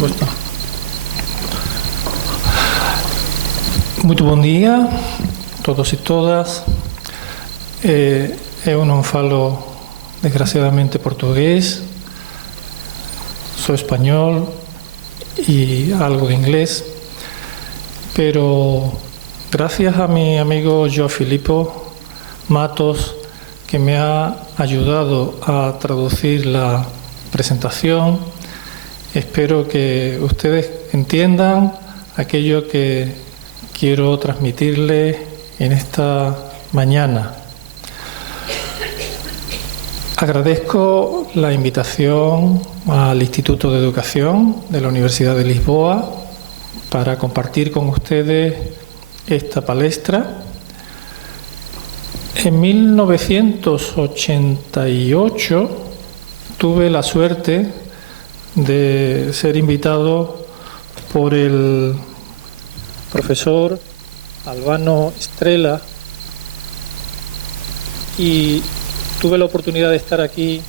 supuesto. Muito bom dia, todos e todas. Eu non falo, desgraciadamente, portugués, sou español y algo de inglés, pero gracias a mi amigo Joao Filippo Matos, que me ha ayudado a traducir la presentación, espero que ustedes entiendan aquello que quiero transmitirles en esta mañana. Agradezco la invitación al Instituto de Educación de la Universidad de Lisboa para compartir con ustedes esta palestra. En 1988 tuve la suerte de ser invitado por el profesor Albano Estrela y tuve la oportunidad de estar aquí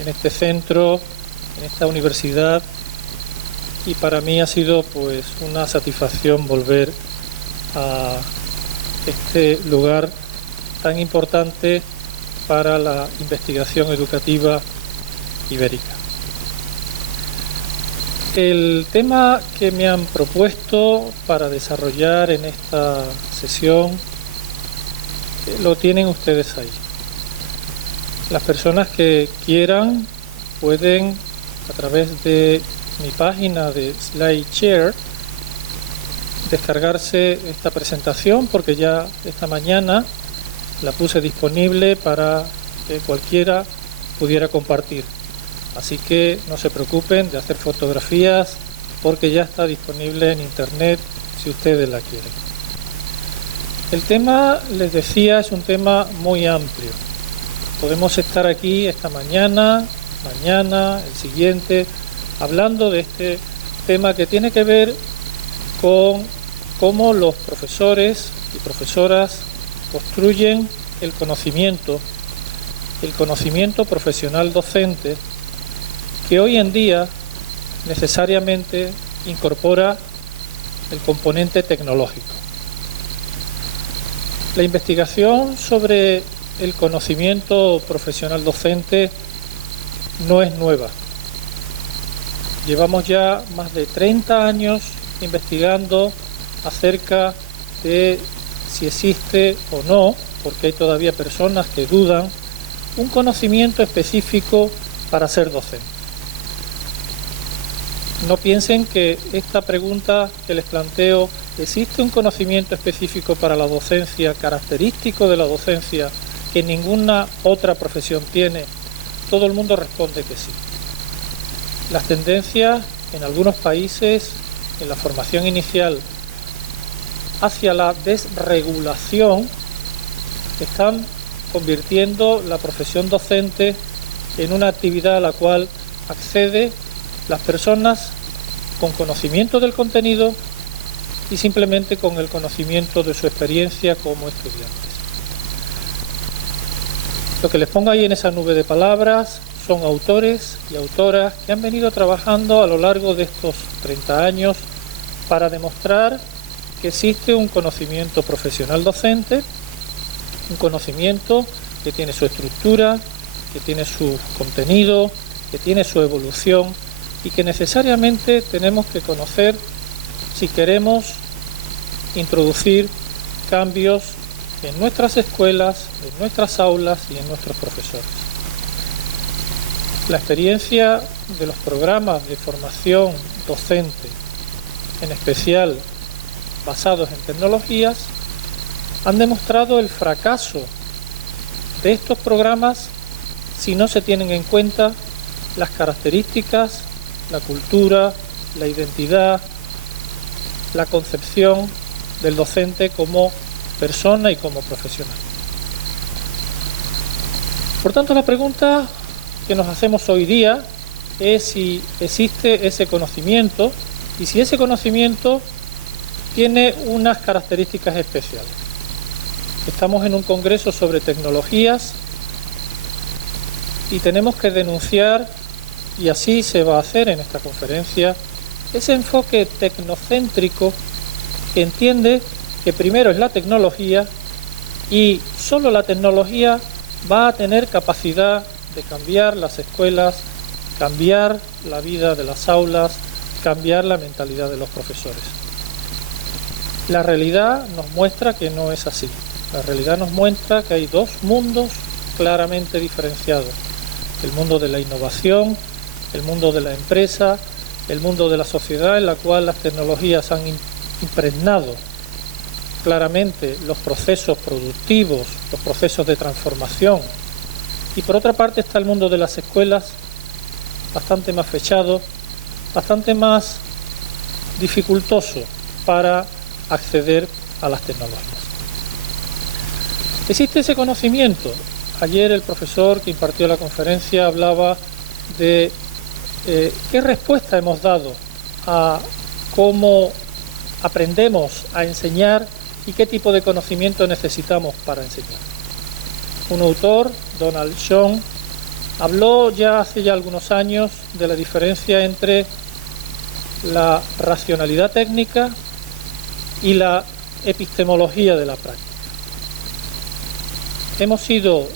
en este centro, en esta universidad, y para mí ha sido pues una satisfacción volver a este lugar tan importante para la investigación educativa ibérica. El tema que me han propuesto para desarrollar en esta sesión lo tienen ustedes ahí. Las personas que quieran pueden, a través de mi página de SlideShare, descargarse esta presentación, porque ya esta mañana la puse disponible para que cualquiera pudiera compartir. Así que no se preocupen de hacer fotografías, porque ya está disponible en internet si ustedes la quieren. El tema, les decía, es un tema muy amplio. Podemos estar aquí esta mañana, el siguiente, hablando de este tema que tiene que ver con cómo los profesores y profesoras construyen el conocimiento profesional docente, que hoy en día necesariamente incorpora el componente tecnológico. La investigación sobre el conocimiento profesional docente no es nueva. Llevamos ya más de 30 años investigando acerca de si existe o no, porque hay todavía personas que dudan, un conocimiento específico para ser docente. No piensen que esta pregunta que les planteo, ¿existe un conocimiento específico para la docencia, característico de la docencia, que ninguna otra profesión tiene? Todo el mundo responde que sí. Las tendencias en algunos países en la formación inicial hacia la desregulación están convirtiendo la profesión docente en una actividad a la cual accede las personas con conocimiento del contenido y simplemente con el conocimiento de su experiencia como estudiantes. Lo que les pongo ahí en esa nube de palabras son autores y autoras que han venido trabajando a lo largo de estos 30 años para demostrar que existe un conocimiento profesional docente, un conocimiento que tiene su estructura, que tiene su contenido, que tiene su evolución y que necesariamente tenemos que conocer si queremos introducir cambios en nuestras escuelas, en nuestras aulas y en nuestros profesores. La experiencia de los programas de formación docente, en especial basados en tecnologías, han demostrado el fracaso de estos programas si no se tienen en cuenta las características, la cultura, la identidad, la concepción del docente como persona y como profesional. Por tanto, la pregunta que nos hacemos hoy día es si existe ese conocimiento y si ese conocimiento tiene unas características especiales. Estamos en un congreso sobre tecnologías y tenemos que denunciar, y así se va a hacer en esta conferencia, ese enfoque tecnocéntrico que entiende que primero es la tecnología y solo la tecnología va a tener capacidad de cambiar las escuelas, cambiar la vida de las aulas, cambiar la mentalidad de los profesores. La realidad nos muestra que no es así. La realidad nos muestra que hay dos mundos claramente diferenciados. El mundo de la innovación, el mundo de la empresa, el mundo de la sociedad en la cual las tecnologías han impregnado claramente los procesos productivos, los procesos de transformación. Y por otra parte está el mundo de las escuelas, bastante más fechado, bastante más dificultoso para acceder a las tecnologías. Existe ese conocimiento. Ayer el profesor que impartió la conferencia hablaba de qué respuesta hemos dado a cómo aprendemos a enseñar y qué tipo de conocimiento necesitamos para enseñar. Un autor, Donald Schoen, habló hace algunos años de la diferencia entre la racionalidad técnica y la epistemología de la práctica. Hemos sido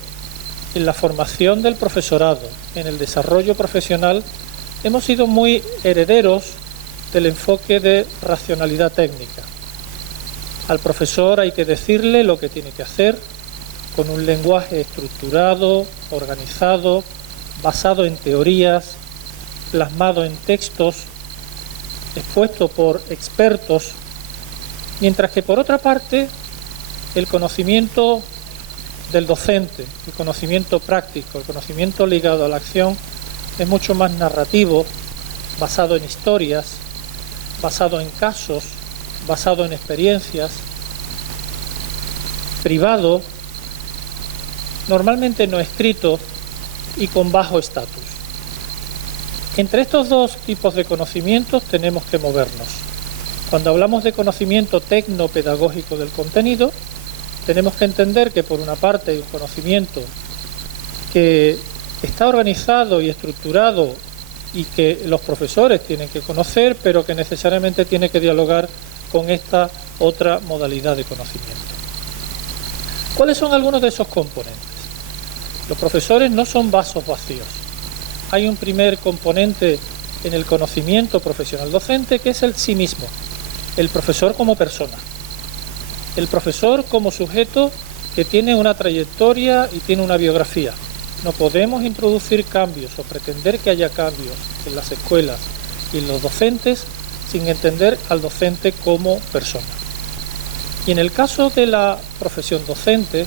en la formación del profesorado, en el desarrollo profesional, hemos sido muy herederos del enfoque de racionalidad técnica. Al profesor hay que decirle lo que tiene que hacer con un lenguaje estructurado, organizado, basado en teorías, plasmado en textos, expuesto por expertos, mientras que por otra parte el conocimiento del docente, el conocimiento práctico, el conocimiento ligado a la acción es mucho más narrativo, basado en historias, basado en casos, basado en experiencias, privado, normalmente no escrito y con bajo estatus. Entre estos dos tipos de conocimientos tenemos que movernos. Cuando hablamos de conocimiento tecnopedagógico del contenido, tenemos que entender que por una parte hay un conocimiento que está organizado y estructurado y que los profesores tienen que conocer, pero que necesariamente tiene que dialogar con esta otra modalidad de conocimiento. ¿Cuáles son algunos de esos componentes? Los profesores no son vasos vacíos. Hay un primer componente en el conocimiento profesional docente que es el sí mismo, el profesor como persona. El profesor como sujeto que tiene una trayectoria y tiene una biografía. No podemos introducir cambios o pretender que haya cambios en las escuelas y en los docentes sin entender al docente como persona. Y en el caso de la profesión docente,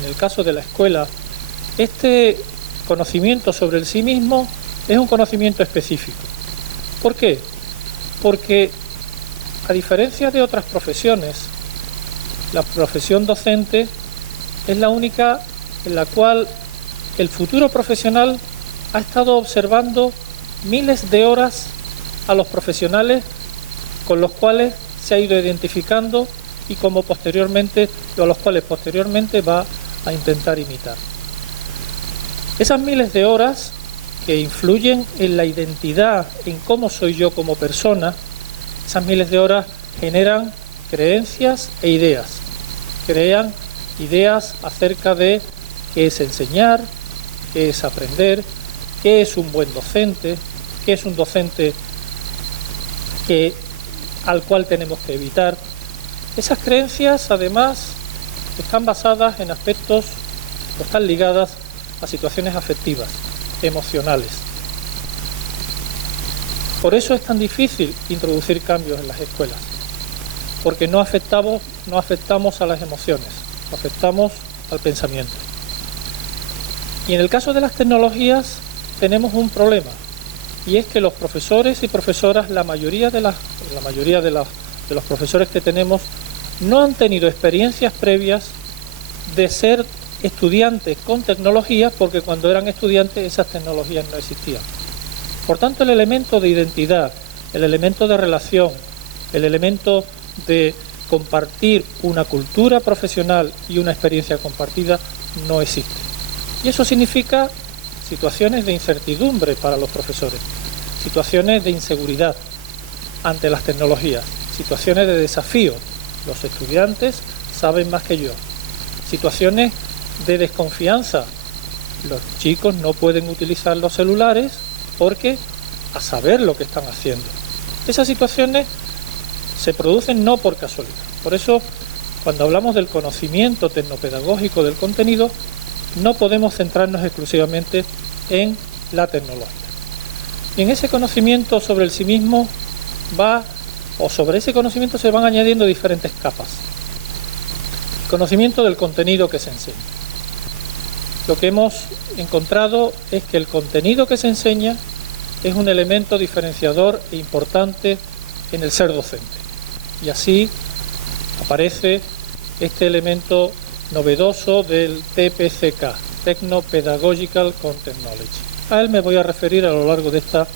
en el caso de la escuela, este conocimiento sobre el sí mismo es un conocimiento específico. ¿Por qué? Porque a diferencia de otras profesiones, la profesión docente es la única en la cual el futuro profesional ha estado observando miles de horas a los profesionales con los cuales se ha ido identificando y a los cuales posteriormente va a intentar imitar. Esas miles de horas que influyen en la identidad, en cómo soy yo como persona, esas miles de horas generan creencias e ideas. Crean ideas acerca de qué es enseñar, qué es aprender, qué es un buen docente, qué es un docente al cual tenemos que evitar. Esas creencias, además, están basadas en aspectos o están ligadas a situaciones afectivas, emocionales. Por eso es tan difícil introducir cambios en las escuelas, porque no afectamos a las emociones, afectamos al pensamiento. Y en el caso de las tecnologías tenemos un problema, y es que los profesores y profesoras, la mayoría de los profesores que tenemos, no han tenido experiencias previas de ser estudiantes con tecnologías, porque cuando eran estudiantes esas tecnologías no existían. Por tanto, el elemento de identidad, el elemento de relación, el elemento de compartir una cultura profesional y una experiencia compartida no existe. Y eso significa situaciones de incertidumbre para los profesores, situaciones de inseguridad, ante las tecnologías, situaciones de desafío. Los estudiantes saben más que yo. Situaciones de desconfianza. Los chicos no pueden utilizar los celulares porque a saber lo que están haciendo. Esas situaciones se producen no por casualidad. Por eso, cuando hablamos del conocimiento tecnopedagógico del contenido, no podemos centrarnos exclusivamente en la tecnología. Y en ese conocimiento sobre el sí mismo sobre ese conocimiento se van añadiendo diferentes capas. El conocimiento del contenido que se enseña. Lo que hemos encontrado es que el contenido que se enseña es un elemento diferenciador e importante en el ser docente. Y así aparece este elemento novedoso del TPCK, Techno-Pedagogical Content Knowledge. A él me voy a referir a lo largo de esta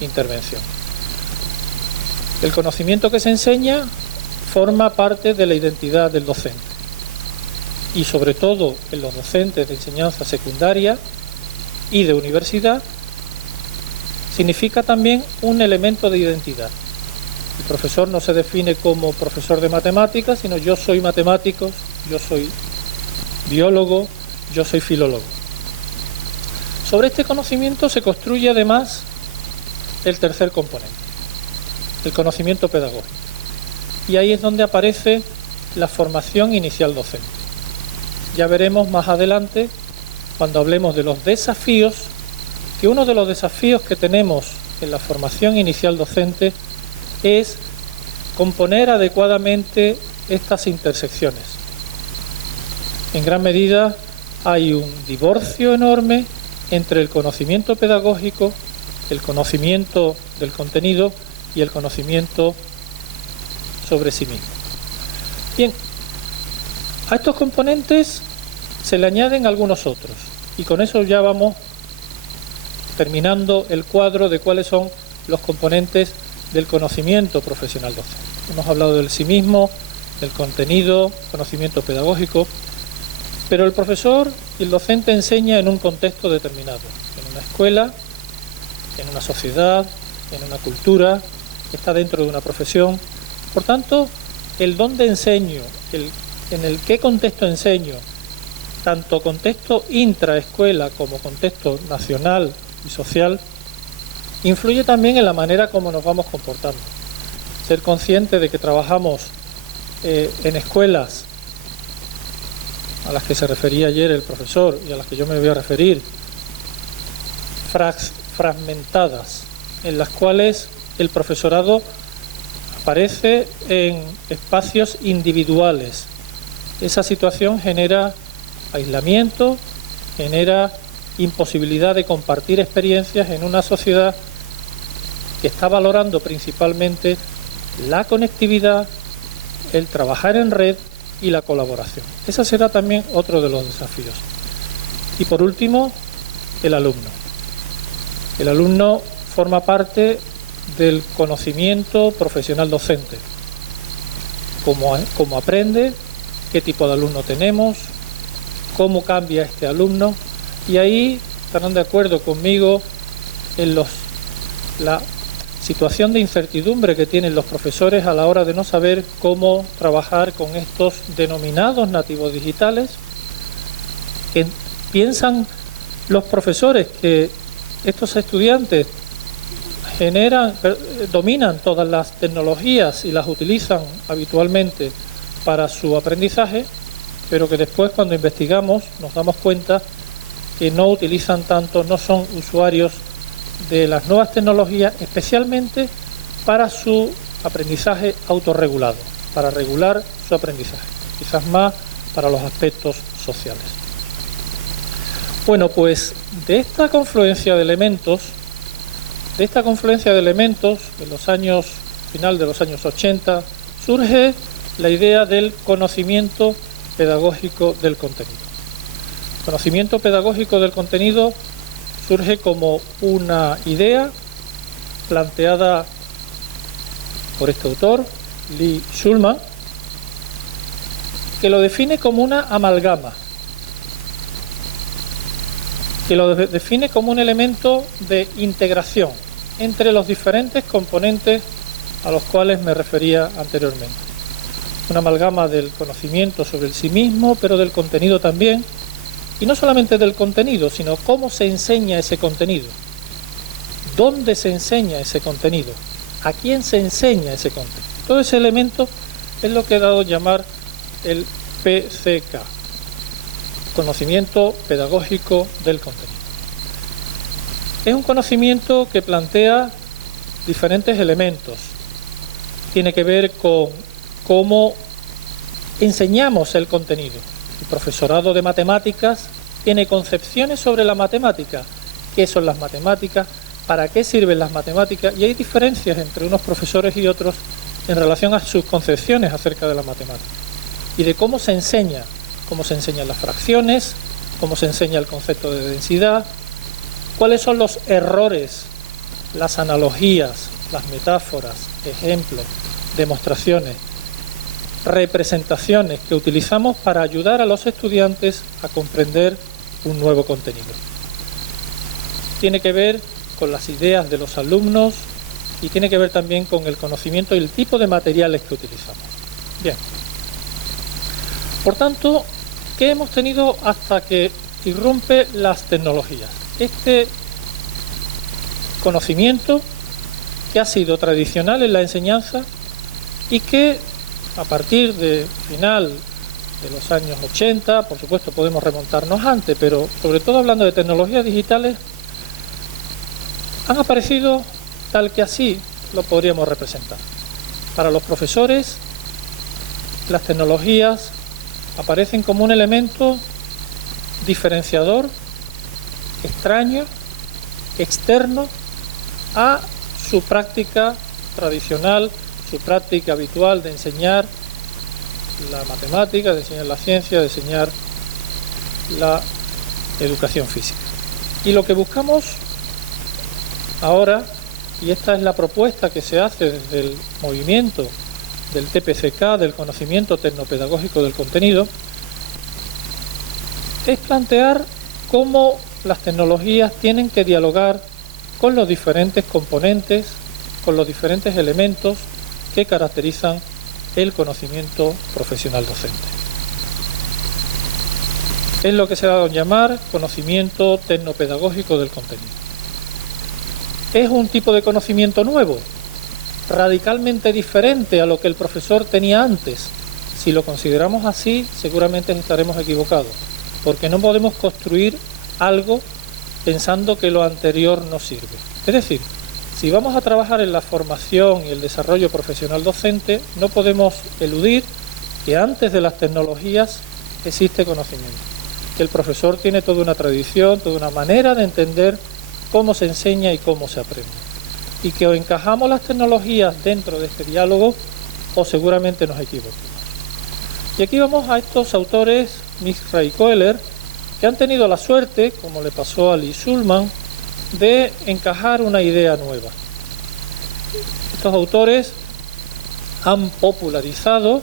intervención. El conocimiento que se enseña forma parte de la identidad del docente y sobre todo en los docentes de enseñanza secundaria y de universidad significa también un elemento de identidad. El profesor no se define como profesor de matemáticas, sino yo soy matemático, yo soy biólogo, yo soy filólogo. Sobre este conocimiento se construye además el tercer componente, el conocimiento pedagógico. Y ahí es donde aparece la formación inicial docente. Ya veremos más adelante, cuando hablemos de los desafíos, que uno de los desafíos que tenemos en la formación inicial docente es componer adecuadamente estas intersecciones. En gran medida hay un divorcio enorme entre el conocimiento pedagógico, el conocimiento del contenido y el conocimiento sobre sí mismo. Bien, a estos componentes se le añaden algunos otros y con eso ya vamos terminando el cuadro de cuáles son los componentes del conocimiento profesional docente. Hemos hablado del sí mismo, del contenido, conocimiento pedagógico, pero el profesor y el docente enseña en un contexto determinado, en una escuela, en una sociedad, en una cultura, está dentro de una profesión. Por tanto, el dónde enseño, en el qué contexto enseño, tanto contexto intraescuela como contexto nacional y social, influye también en la manera como nos vamos comportando. Ser consciente de que trabajamos en escuelas a las que se refería ayer el profesor y a las que yo me voy a referir, fragmentadas, en las cuales el profesorado aparece en espacios individuales. Esa situación genera aislamiento, genera imposibilidad de compartir experiencias en una sociedad que está valorando principalmente la conectividad, el trabajar en red y la colaboración. Ese será también otro de los desafíos. Y por último, el alumno. El alumno forma parte del conocimiento profesional docente. Cómo aprende, qué tipo de alumno tenemos, cómo cambia este alumno. Y ahí estarán de acuerdo conmigo en la situación de incertidumbre que tienen los profesores a la hora de no saber cómo trabajar con estos denominados nativos digitales. Piensan los profesores que estos estudiantes dominan todas las tecnologías y las utilizan habitualmente para su aprendizaje, pero que después, cuando investigamos, nos damos cuenta que no utilizan tanto, no son usuarios de las nuevas tecnologías, especialmente para su aprendizaje autorregulado, para regular su aprendizaje, quizás más para los aspectos sociales. Bueno, pues de esta confluencia de elementos, en los años, final de los años 80, surge la idea del conocimiento pedagógico del contenido. Conocimiento pedagógico del contenido surge como una idea planteada por este autor, Lee Shulman, que lo define como una amalgama, que lo define como un elemento de integración entre los diferentes componentes a los cuales me refería anteriormente. Una amalgama del conocimiento sobre el sí mismo, pero del contenido también, y no solamente del contenido, sino cómo se enseña ese contenido, dónde se enseña ese contenido, a quién se enseña ese contenido. Todo ese elemento es lo que he dado a llamar el PCK, conocimiento pedagógico del contenido. Es un conocimiento que plantea diferentes elementos. Tiene que ver con cómo enseñamos el contenido. El profesorado de matemáticas tiene concepciones sobre la matemática. ¿Qué son las matemáticas? ¿Para qué sirven las matemáticas? Y hay diferencias entre unos profesores y otros en relación a sus concepciones acerca de la matemática y de cómo se enseñan las fracciones, cómo se enseña el concepto de densidad, cuáles son los errores, las analogías, las metáforas, ejemplos, demostraciones, representaciones que utilizamos para ayudar a los estudiantes a comprender un nuevo contenido. Tiene que ver con las ideas de los alumnos y tiene que ver también con el conocimiento y el tipo de materiales que utilizamos. Bien. Por tanto, ¿qué hemos tenido hasta que irrumpe las tecnologías? Este conocimiento que ha sido tradicional en la enseñanza y que a partir de final de los años 80, por supuesto podemos remontarnos antes, pero sobre todo hablando de tecnologías digitales, han aparecido tal que así lo podríamos representar. Para los profesores, las tecnologías aparecen como un elemento diferenciador, extraño, externo a su práctica tradicional, su práctica habitual de enseñar la matemática, de enseñar la ciencia, de enseñar la educación física. Y lo que buscamos ahora, y esta es la propuesta que se hace desde el movimiento del TPCK, del conocimiento tecnopedagógico del contenido, es plantear cómo las tecnologías tienen que dialogar con los diferentes componentes, con los diferentes elementos que caracterizan el conocimiento profesional docente. Es lo que se ha dado a llamar conocimiento tecnopedagógico del contenido. Es un tipo de conocimiento nuevo, radicalmente diferente a lo que el profesor tenía antes. Si lo consideramos así, seguramente estaremos equivocados, porque no podemos construir algo pensando que lo anterior no sirve. Es decir, si vamos a trabajar en la formación y el desarrollo profesional docente, no podemos eludir que antes de las tecnologías existe conocimiento, que el profesor tiene toda una tradición, toda una manera de entender cómo se enseña y cómo se aprende, y que o encajamos las tecnologías dentro de este diálogo o seguramente nos equivocamos. Y aquí vamos a estos autores, Mishra y Kohler, que han tenido la suerte, como le pasó a Lee Shulman, de encajar una idea nueva. Estos autores han popularizado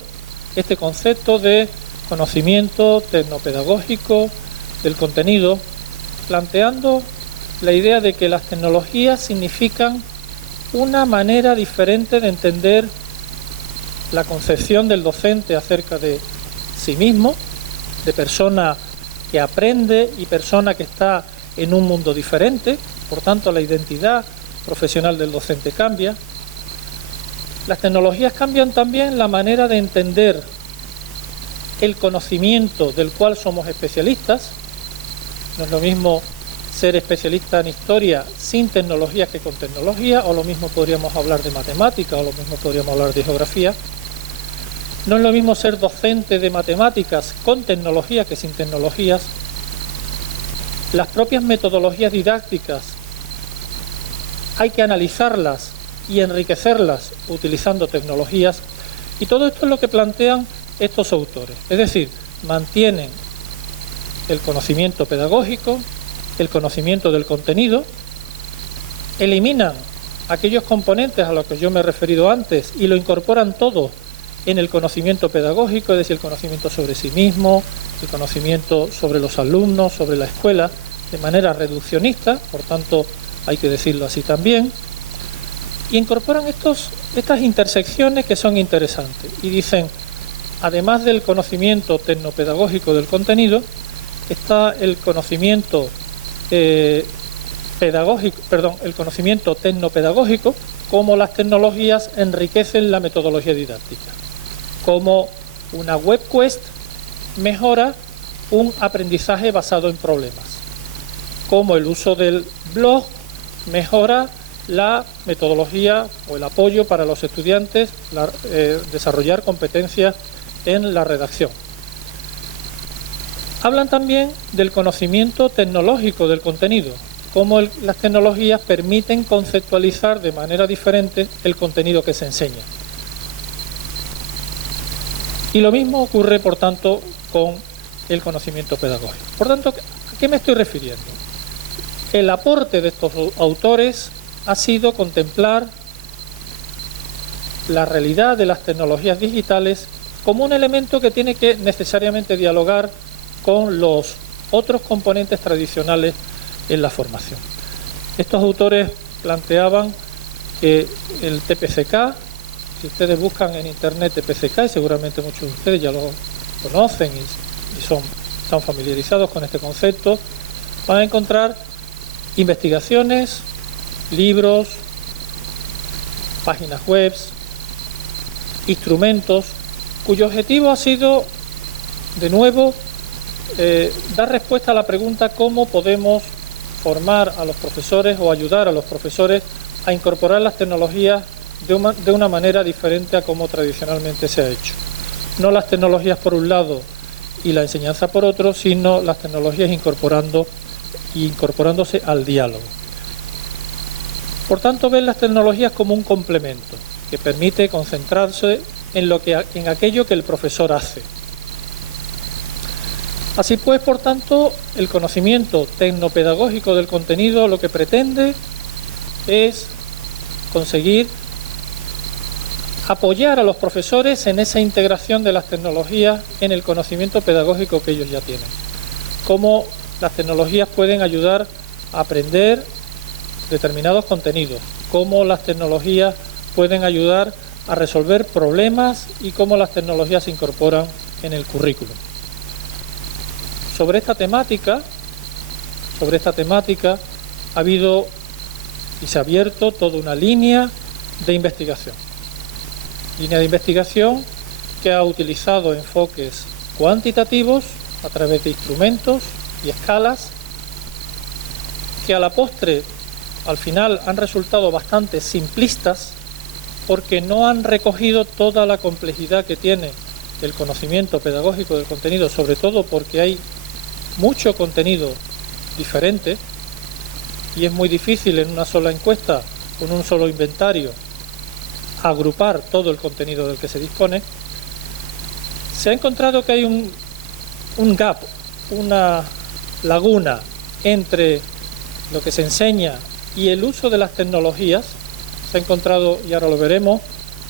este concepto de conocimiento tecnopedagógico del contenido, planteando la idea de que las tecnologías significan una manera diferente de entender la concepción del docente acerca de sí mismo, de persona que aprende y persona que está en un mundo diferente. Por tanto, la identidad profesional del docente cambia. Las tecnologías cambian también la manera de entender el conocimiento del cual somos especialistas. No es lo mismo ser especialista en historia sin tecnología que con tecnología, o lo mismo podríamos hablar de matemática, o lo mismo podríamos hablar de geografía. No es lo mismo ser docente de matemáticas con tecnología que sin tecnologías. Las propias metodologías didácticas hay que analizarlas y enriquecerlas utilizando tecnologías, y todo esto es lo que plantean estos autores. Es decir, mantienen el conocimiento pedagógico, el conocimiento del contenido, eliminan aquellos componentes a los que yo me he referido antes y lo incorporan todo en el conocimiento pedagógico, es decir, el conocimiento sobre sí mismo, el conocimiento sobre los alumnos, sobre la escuela, de manera reduccionista, por tanto hay que decirlo así también. Y incorporan estas intersecciones que son interesantes. Y dicen, además del conocimiento tecnopedagógico del contenido, está el conocimiento el conocimiento tecnopedagógico, cómo las tecnologías enriquecen la metodología didáctica, cómo una web quest mejora un aprendizaje basado en problemas, cómo el uso del blog mejora la metodología o el apoyo para los estudiantes, desarrollar competencias en la redacción. Hablan también del conocimiento tecnológico del contenido, cómo las tecnologías permiten conceptualizar de manera diferente el contenido que se enseña. Y lo mismo ocurre, por tanto, con el conocimiento pedagógico. Por tanto, ¿a qué me estoy refiriendo? El aporte de estos autores ha sido contemplar la realidad de las tecnologías digitales como un elemento que tiene que necesariamente dialogar con los otros componentes tradicionales en la formación. Estos autores planteaban que el TPCK, si ustedes buscan en internet TPCK, y seguramente muchos de ustedes ya lo conocen y están familiarizados con este concepto, van a encontrar investigaciones, libros, páginas web, instrumentos, cuyo objetivo ha sido, de nuevo, dar respuesta a la pregunta cómo podemos formar a los profesores o ayudar a los profesores a incorporar las tecnologías de una manera diferente a como tradicionalmente se ha hecho. No las tecnologías por un lado y la enseñanza por otro, sino las tecnologías incorporándose al diálogo. Por tanto, ven las tecnologías como un complemento que permite concentrarse en aquello que el profesor hace. Así pues, por tanto, el conocimiento tecnopedagógico del contenido lo que pretende es conseguir apoyar a los profesores en esa integración de las tecnologías en el conocimiento pedagógico que ellos ya tienen. Cómo las tecnologías pueden ayudar a aprender determinados contenidos, cómo las tecnologías pueden ayudar a resolver problemas y cómo las tecnologías se incorporan en el currículum. Sobre esta temática ha habido y se ha abierto toda una línea de investigación. Línea de investigación que ha utilizado enfoques cuantitativos a través de instrumentos y escalas que a la postre, al final, han resultado bastante simplistas porque no han recogido toda la complejidad que tiene el conocimiento pedagógico del contenido, sobre todo porque hay mucho contenido diferente y es muy difícil en una sola encuesta, con un solo inventario, agrupar todo el contenido del que se dispone. Se ha encontrado que hay un gap, una laguna entre lo que se enseña y el uso de las tecnologías. Se ha encontrado, y ahora lo veremos,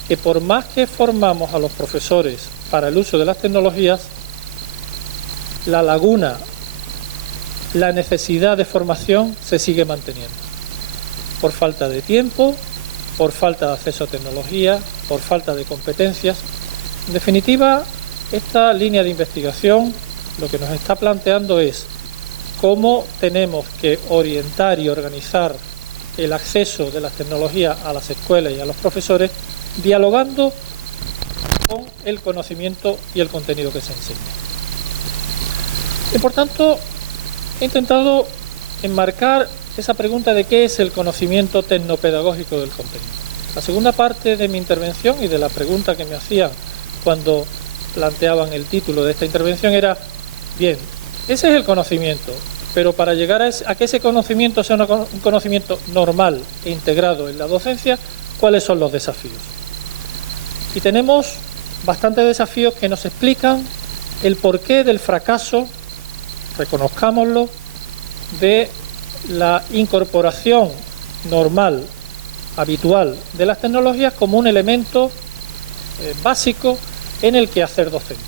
que por más que formamos a los profesores para el uso de las tecnologías, la laguna, la necesidad de formación se sigue manteniendo. Por falta de tiempo, por falta de acceso a tecnología, por falta de competencias. En definitiva, esta línea de investigación lo que nos está planteando es cómo tenemos que orientar y organizar el acceso de las tecnologías a las escuelas y a los profesores, dialogando con el conocimiento y el contenido que se enseña. Y por tanto, he intentado enmarcar esa pregunta de qué es el conocimiento tecnopedagógico del contenido. La segunda parte de mi intervención y de la pregunta que me hacían cuando planteaban el título de esta intervención era, bien, ese es el conocimiento, pero para llegar a que ese conocimiento sea un conocimiento normal e integrado en la docencia, ¿cuáles son los desafíos? Y tenemos bastantes desafíos que nos explican el porqué del fracaso, reconozcámoslo, de la incorporación normal, habitual de las tecnologías como un elemento básico en el quehacer docente.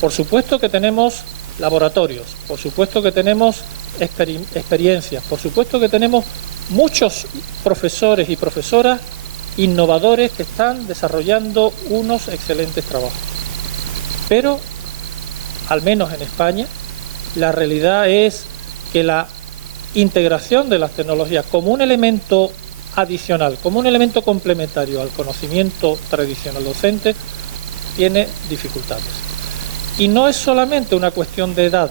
Por supuesto que tenemos laboratorios, por supuesto que tenemos experiencias, por supuesto que tenemos muchos profesores y profesoras innovadores que están desarrollando unos excelentes trabajos. Pero, al menos en España, la realidad es que la integración de las tecnologías como un elemento adicional, como un elemento complementario al conocimiento tradicional docente, tiene dificultades. Y no es solamente una cuestión de edad,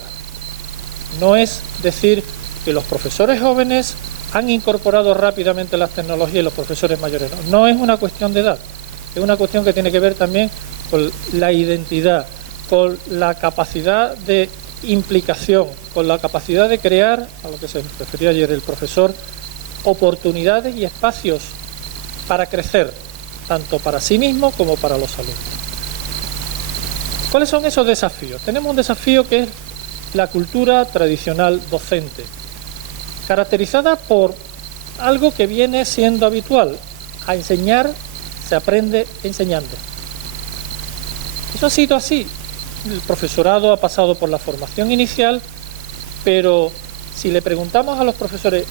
no es decir que los profesores jóvenes han incorporado rápidamente las tecnologías y los profesores mayores no. No es una cuestión de edad, es una cuestión que tiene que ver también con la identidad, con la capacidad de implicación, con la capacidad de crear, a lo que se refería ayer el profesor, oportunidades y espacios para crecer, tanto para sí mismo como para los alumnos. ¿Cuáles son esos desafíos? Tenemos un desafío que es la cultura tradicional docente, caracterizada por algo que viene siendo habitual: a enseñar se aprende enseñando. Eso ha sido así. El profesorado ha pasado por la formación inicial, pero si le preguntamos a los profesores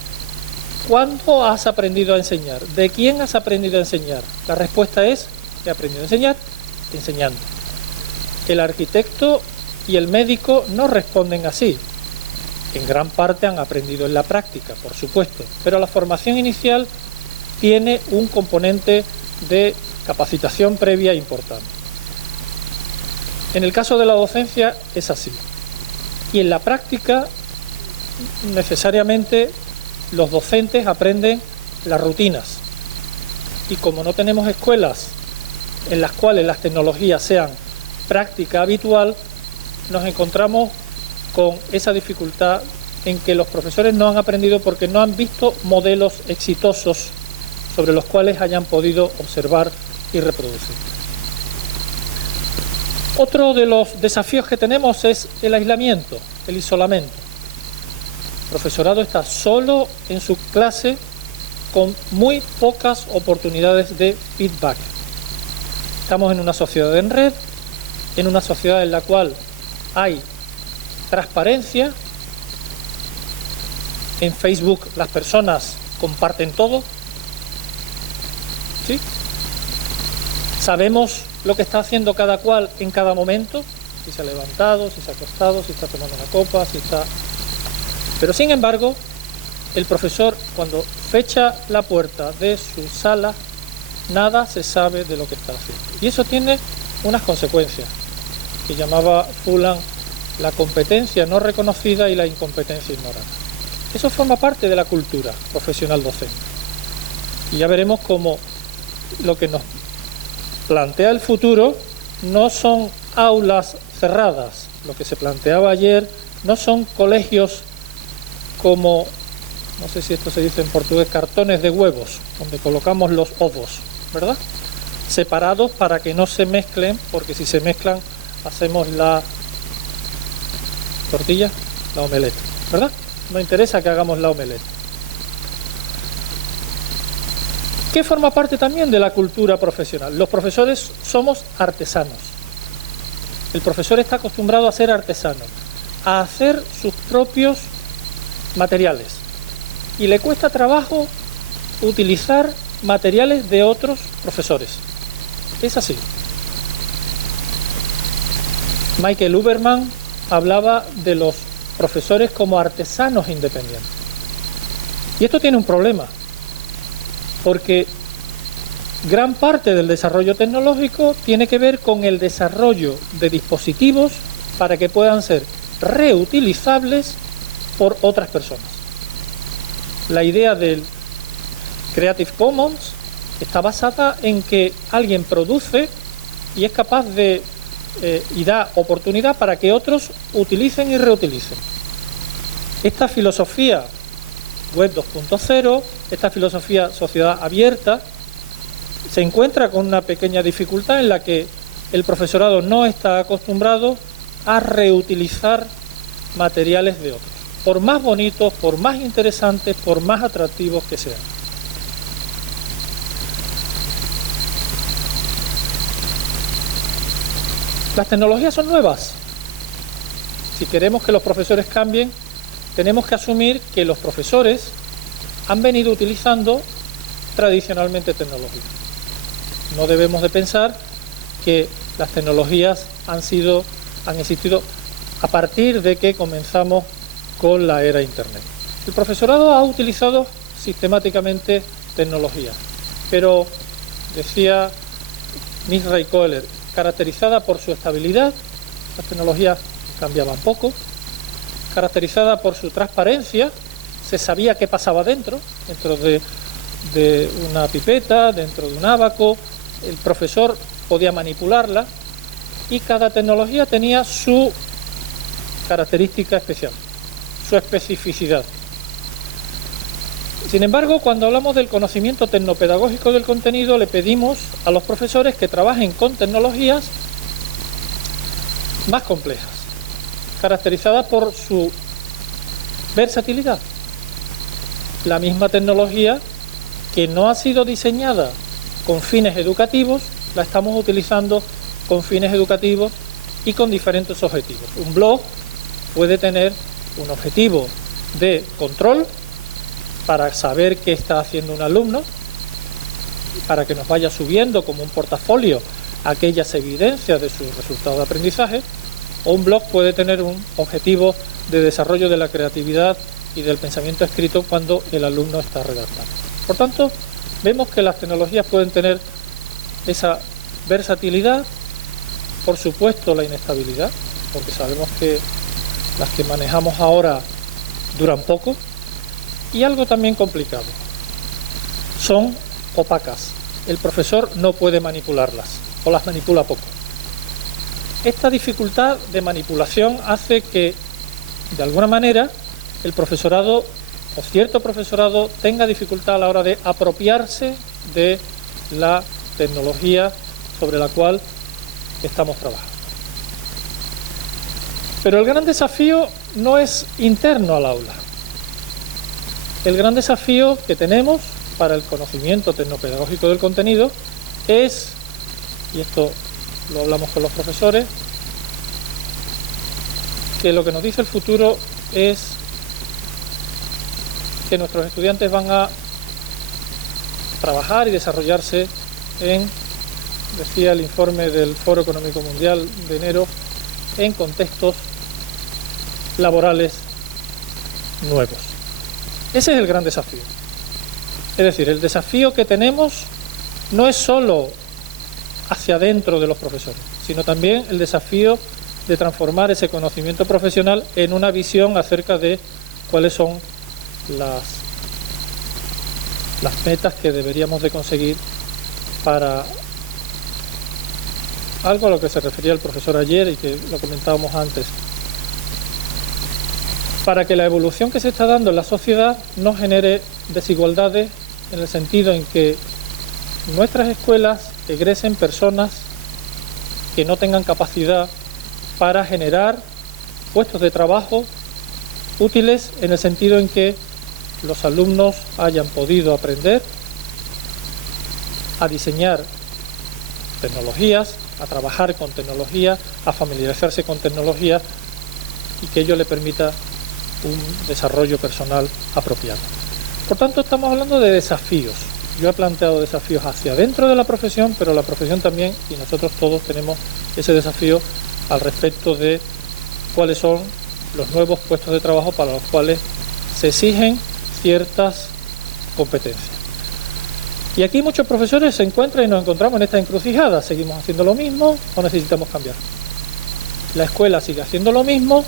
¿cuándo has aprendido a enseñar? ¿De quién has aprendido a enseñar? La respuesta es: he aprendido a enseñar enseñando. El arquitecto y el médico no responden así. En gran parte han aprendido en la práctica, por supuesto, pero la formación inicial tiene un componente de capacitación previa importante. En el caso de la docencia es así. Y en la práctica, necesariamente, los docentes aprenden las rutinas. Y como no tenemos escuelas en las cuales las tecnologías sean práctica habitual, nos encontramos con esa dificultad en que los profesores no han aprendido porque no han visto modelos exitosos sobre los cuales hayan podido observar y reproducir. Otro de los desafíos que tenemos es el aislamiento, el isolamiento. El profesorado está solo en su clase con muy pocas oportunidades de feedback. Estamos en una sociedad en red, en una sociedad en la cual hay transparencia. En Facebook las personas comparten todo, ¿sí? Sabemos lo que está haciendo cada cual en cada momento, si se ha levantado, si se ha acostado, si está tomando una copa, si está... Pero sin embargo, el profesor, cuando fecha la puerta de su sala, nada se sabe de lo que está haciendo. Y eso tiene unas consecuencias, que llamaba Fulan la competencia no reconocida y la incompetencia ignorada. Eso forma parte de la cultura profesional docente. Y ya veremos cómo lo que nos plantea el futuro no son aulas cerradas. Lo que se planteaba ayer no son colegios como, no sé si esto se dice en portugués, cartones de huevos, donde colocamos los ovos, ¿verdad? Separados para que no se mezclen, porque si se mezclan hacemos la tortilla, la omelette, ¿verdad? No interesa que hagamos la omelette. ¿Qué forma parte también de la cultura profesional? Los profesores somos artesanos. El profesor está acostumbrado a ser artesano, a hacer sus propios materiales. Y le cuesta trabajo utilizar materiales de otros profesores. Es así. Michael Huberman hablaba de los profesores como artesanos independientes. Y esto tiene un problema, porque gran parte del desarrollo tecnológico tiene que ver con el desarrollo de dispositivos para que puedan ser reutilizables por otras personas. La idea del Creative Commons está basada en que alguien produce y es capaz de y da oportunidad para que otros utilicen y reutilicen. Esta filosofía Web 2.0, esta filosofía sociedad abierta, se encuentra con una pequeña dificultad en la que el profesorado no está acostumbrado a reutilizar materiales de otros, por más bonitos, por más interesantes, por más atractivos que sean. Las tecnologías son nuevas. Si queremos que los profesores cambien, tenemos que asumir que los profesores han venido utilizando tradicionalmente tecnologías. No debemos de pensar que las tecnologías han existido a partir de que comenzamos con la era Internet. El profesorado ha utilizado sistemáticamente tecnologías, pero, decía Miss Ray Kohler, caracterizada por su estabilidad, las tecnologías cambiaban poco, caracterizada por su transparencia, se sabía qué pasaba dentro de una pipeta, dentro de un ábaco, el profesor podía manipularla y cada tecnología tenía su característica especial, su especificidad. Sin embargo, cuando hablamos del conocimiento tecnopedagógico del contenido, le pedimos a los profesores que trabajen con tecnologías más complejas, caracterizadas por su versatilidad. La misma tecnología que no ha sido diseñada con fines educativos, la estamos utilizando con fines educativos y con diferentes objetivos. Un blog puede tener un objetivo de control para saber qué está haciendo un alumno, para que nos vaya subiendo como un portafolio aquellas evidencias de sus resultados de aprendizaje, o un blog puede tener un objetivo de desarrollo de la creatividad y del pensamiento escrito cuando el alumno está redactando. Por tanto, vemos que las tecnologías pueden tener esa versatilidad, por supuesto la inestabilidad, porque sabemos que las que manejamos ahora duran poco, y algo también complicado, son opacas. El profesor no puede manipularlas, o las manipula poco. Esta dificultad de manipulación hace que, de alguna manera, el profesorado o cierto profesorado tenga dificultad a la hora de apropiarse de la tecnología sobre la cual estamos trabajando. Pero el gran desafío no es interno al aula. El gran desafío que tenemos para el conocimiento tecnopedagógico del contenido es, y esto lo hablamos con los profesores, que lo que nos dice el futuro es que nuestros estudiantes van a trabajar y desarrollarse en, decía el informe del Foro Económico Mundial de enero, en contextos laborales nuevos. Ese es el gran desafío. Es decir, el desafío que tenemos no es solo hacia adentro de los profesores, sino también el desafío de transformar ese conocimiento profesional en una visión acerca de cuáles son las metas que deberíamos de conseguir para algo a lo que se refería el profesor ayer y que lo comentábamos antes, para que la evolución que se está dando en la sociedad no genere desigualdades en el sentido en que nuestras escuelas egresen personas que no tengan capacidad para generar puestos de trabajo útiles en el sentido en que los alumnos hayan podido aprender a diseñar tecnologías, a trabajar con tecnología, a familiarizarse con tecnología y que ello le permita un desarrollo personal apropiado. Por tanto, estamos hablando de desafíos. Yo he planteado desafíos hacia dentro de la profesión, pero la profesión también, y nosotros todos tenemos ese desafío al respecto de cuáles son los nuevos puestos de trabajo para los cuales se exigen ciertas competencias. Y aquí muchos profesores se encuentran y nos encontramos en esta encrucijada. ¿Seguimos haciendo lo mismo o necesitamos cambiar? La escuela sigue haciendo lo mismo,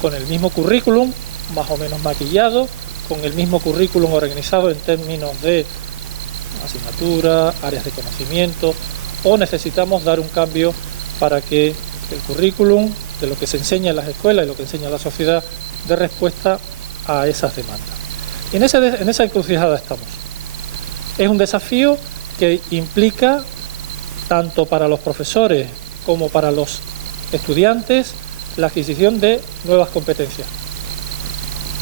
con el mismo currículum, más o menos maquillado, con el mismo currículum organizado en términos de asignatura, áreas de conocimiento, o necesitamos dar un cambio para que el currículum de lo que se enseña en las escuelas y lo que enseña la sociedad dé respuesta a esas demandas. Y en esa encrucijada estamos. Es un desafío que implica, tanto para los profesores como para los estudiantes, la adquisición de nuevas competencias.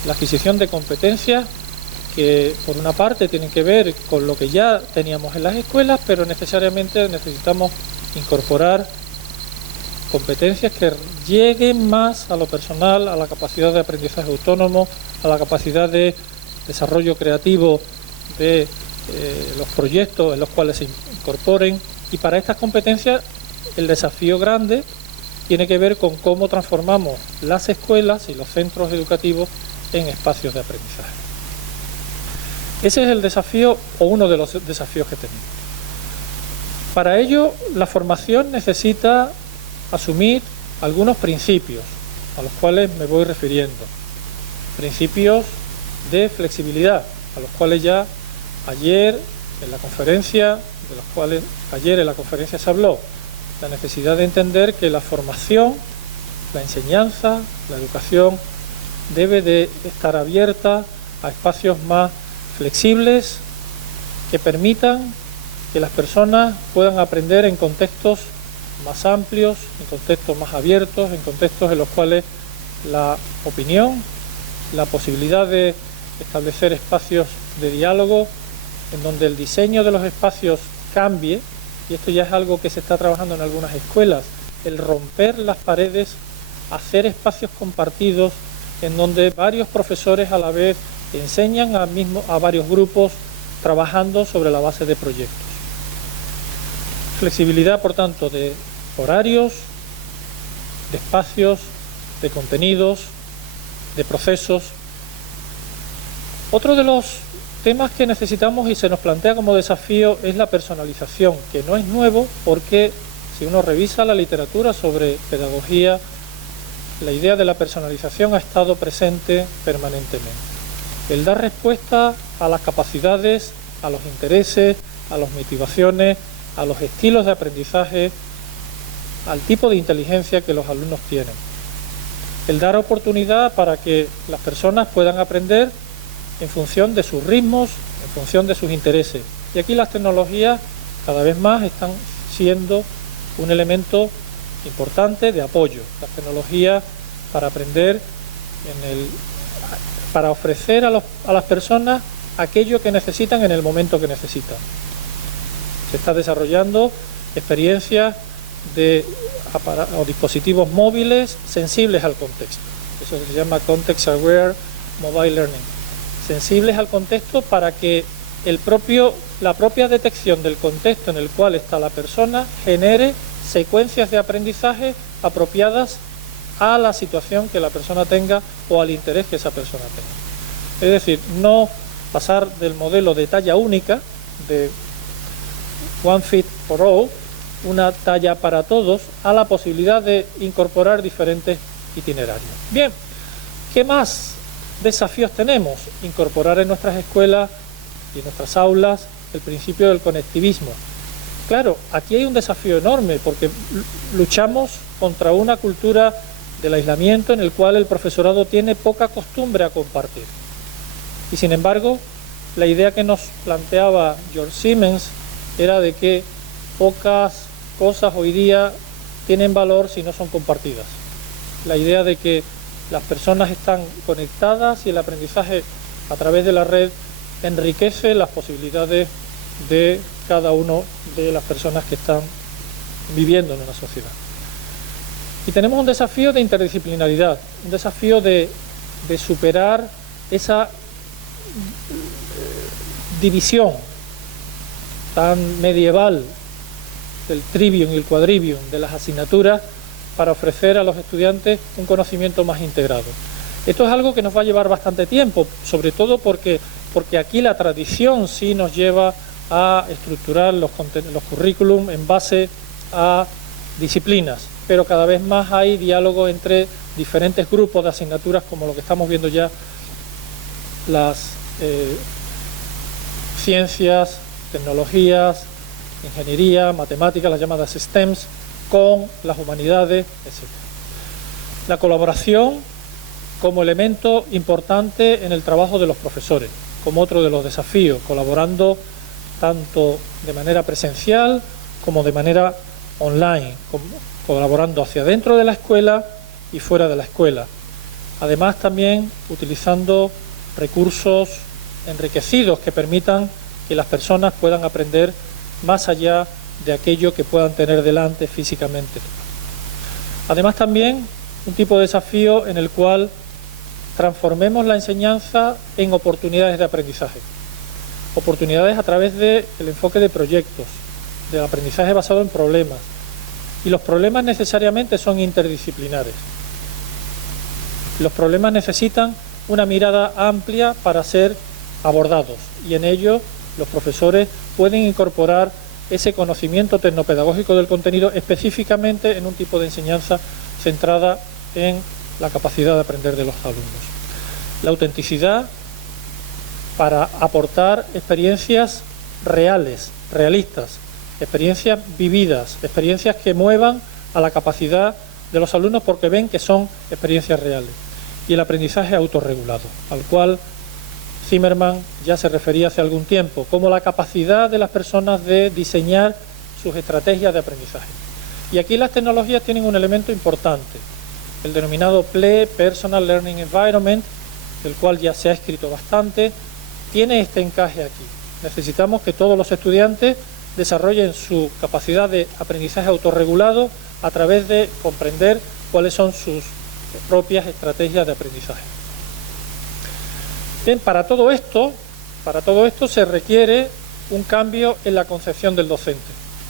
La adquisición de competencias que, por una parte, tienen que ver con lo que ya teníamos en las escuelas, pero necesariamente necesitamos incorporar competencias que lleguen más a lo personal, a la capacidad de aprendizaje autónomo, a la capacidad de desarrollo creativo de los proyectos en los cuales se incorporen, y para estas competencias el desafío grande tiene que ver con cómo transformamos las escuelas y los centros educativos en espacios de aprendizaje. Ese es el desafío, o uno de los desafíos que tenemos. Para ello, la formación necesita asumir algunos principios a los cuales me voy refiriendo. Principios de flexibilidad, a los cuales ya ayer en la conferencia se habló. La necesidad de entender que la formación, la enseñanza, la educación debe de estar abierta a espacios más flexibles que permitan que las personas puedan aprender en contextos más amplios, en contextos más abiertos, en contextos en los cuales la opinión, la posibilidad de establecer espacios de diálogo, en donde el diseño de los espacios cambie, y esto ya es algo que se está trabajando en algunas escuelas, el romper las paredes, hacer espacios compartidos en donde varios profesores a la vez enseñan a varios grupos trabajando sobre la base de proyectos. Flexibilidad, por tanto, de horarios, de espacios, de contenidos, de procesos. Otro de los temas que necesitamos y se nos plantea como desafío es la personalización, que no es nuevo porque si uno revisa la literatura sobre pedagogía, la idea de la personalización ha estado presente permanentemente. El dar respuesta a las capacidades, a los intereses, a las motivaciones, a los estilos de aprendizaje, al tipo de inteligencia que los alumnos tienen. El dar oportunidad para que las personas puedan aprender en función de sus ritmos, en función de sus intereses. Y aquí las tecnologías cada vez más están siendo un elemento importante de apoyo. Las tecnologías para aprender, para ofrecer a las personas aquello que necesitan en el momento que necesitan. Se está desarrollando experiencias o dispositivos móviles sensibles al contexto. Eso se llama Context Aware Mobile Learning. Sensibles al contexto para que la propia detección del contexto en el cual está la persona genere secuencias de aprendizaje apropiadas a la situación que la persona tenga o al interés que esa persona tenga. Es decir, no pasar del modelo de talla única, de one fit for all, una talla para todos, a la posibilidad de incorporar diferentes itinerarios. Bien, ¿qué más desafíos tenemos? Incorporar en nuestras escuelas y en nuestras aulas el principio del conectivismo. Claro, aquí hay un desafío enorme porque luchamos contra una cultura del aislamiento en el cual el profesorado tiene poca costumbre a compartir. Y sin embargo, la idea que nos planteaba George Siemens era de que pocas cosas hoy día tienen valor si no son compartidas. La idea de que las personas están conectadas y el aprendizaje a través de la red enriquece las posibilidades de cada uno de las personas que están viviendo en una sociedad. Y tenemos un desafío de interdisciplinaridad, un desafío de superar esa división tan medieval del trivium y el quadrivium de las asignaturas para ofrecer a los estudiantes un conocimiento más integrado. Esto es algo que nos va a llevar bastante tiempo, sobre todo porque aquí la tradición sí nos lleva a estructurar los currículum en base a disciplinas, pero cada vez más hay diálogo entre diferentes grupos de asignaturas, como lo que estamos viendo ya, las ciencias, tecnologías, ingeniería, matemáticas, las llamadas STEMs, con las humanidades, etc. La colaboración como elemento importante en el trabajo de los profesores, como otro de los desafíos, colaborando tanto de manera presencial como de manera online, colaborando hacia dentro de la escuela y fuera de la escuela. Además, también utilizando recursos enriquecidos que permitan que las personas puedan aprender más allá de aquello que puedan tener delante físicamente. Además, también un tipo de desafío en el cual transformemos la enseñanza en oportunidades de aprendizaje. Oportunidades a través del enfoque de proyectos, del aprendizaje basado en problemas. Y los problemas necesariamente son interdisciplinares. Los problemas necesitan una mirada amplia para ser abordados, y en ello los profesores pueden incorporar ese conocimiento tecnopedagógico del contenido específicamente en un tipo de enseñanza centrada en la capacidad de aprender de los alumnos. La autenticidad para aportar experiencias reales, realistas, experiencias vividas, experiencias que muevan a la capacidad de los alumnos porque ven que son experiencias reales. Y el aprendizaje autorregulado, al cual Zimmerman ya se refería hace algún tiempo, como la capacidad de las personas de diseñar sus estrategias de aprendizaje. Y aquí las tecnologías tienen un elemento importante, el denominado PLE, Personal Learning Environment, del cual ya se ha escrito bastante, tiene este encaje aquí. Necesitamos que todos los estudiantes desarrollen su capacidad de aprendizaje autorregulado a través de comprender cuáles son sus propias estrategias de aprendizaje. Bien, para todo esto se requiere un cambio en la concepción del docente.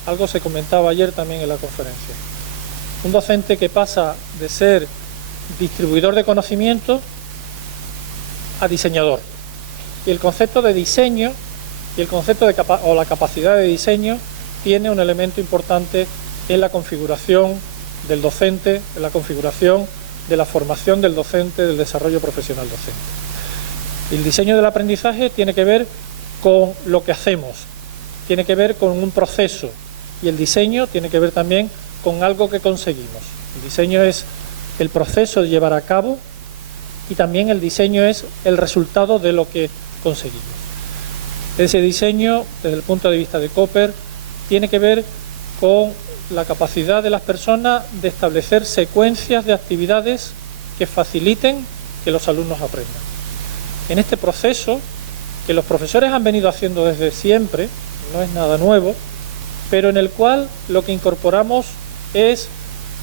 Algo se comentaba ayer también en la conferencia. Un docente que pasa de ser distribuidor de conocimiento a diseñador. Y el concepto de diseño y el concepto de la capacidad de diseño tiene un elemento importante en la configuración del docente, en la configuración de la formación del docente, del desarrollo profesional docente. El diseño del aprendizaje tiene que ver con lo que hacemos, tiene que ver con un proceso, y el diseño tiene que ver también con algo que conseguimos. El diseño es el proceso de llevar a cabo y también el diseño es el resultado de lo que conseguimos. Ese diseño, desde el punto de vista de Cooper, tiene que ver con la capacidad de las personas de establecer secuencias de actividades que faciliten que los alumnos aprendan. En este proceso, que los profesores han venido haciendo desde siempre, no es nada nuevo, pero en el cual lo que incorporamos es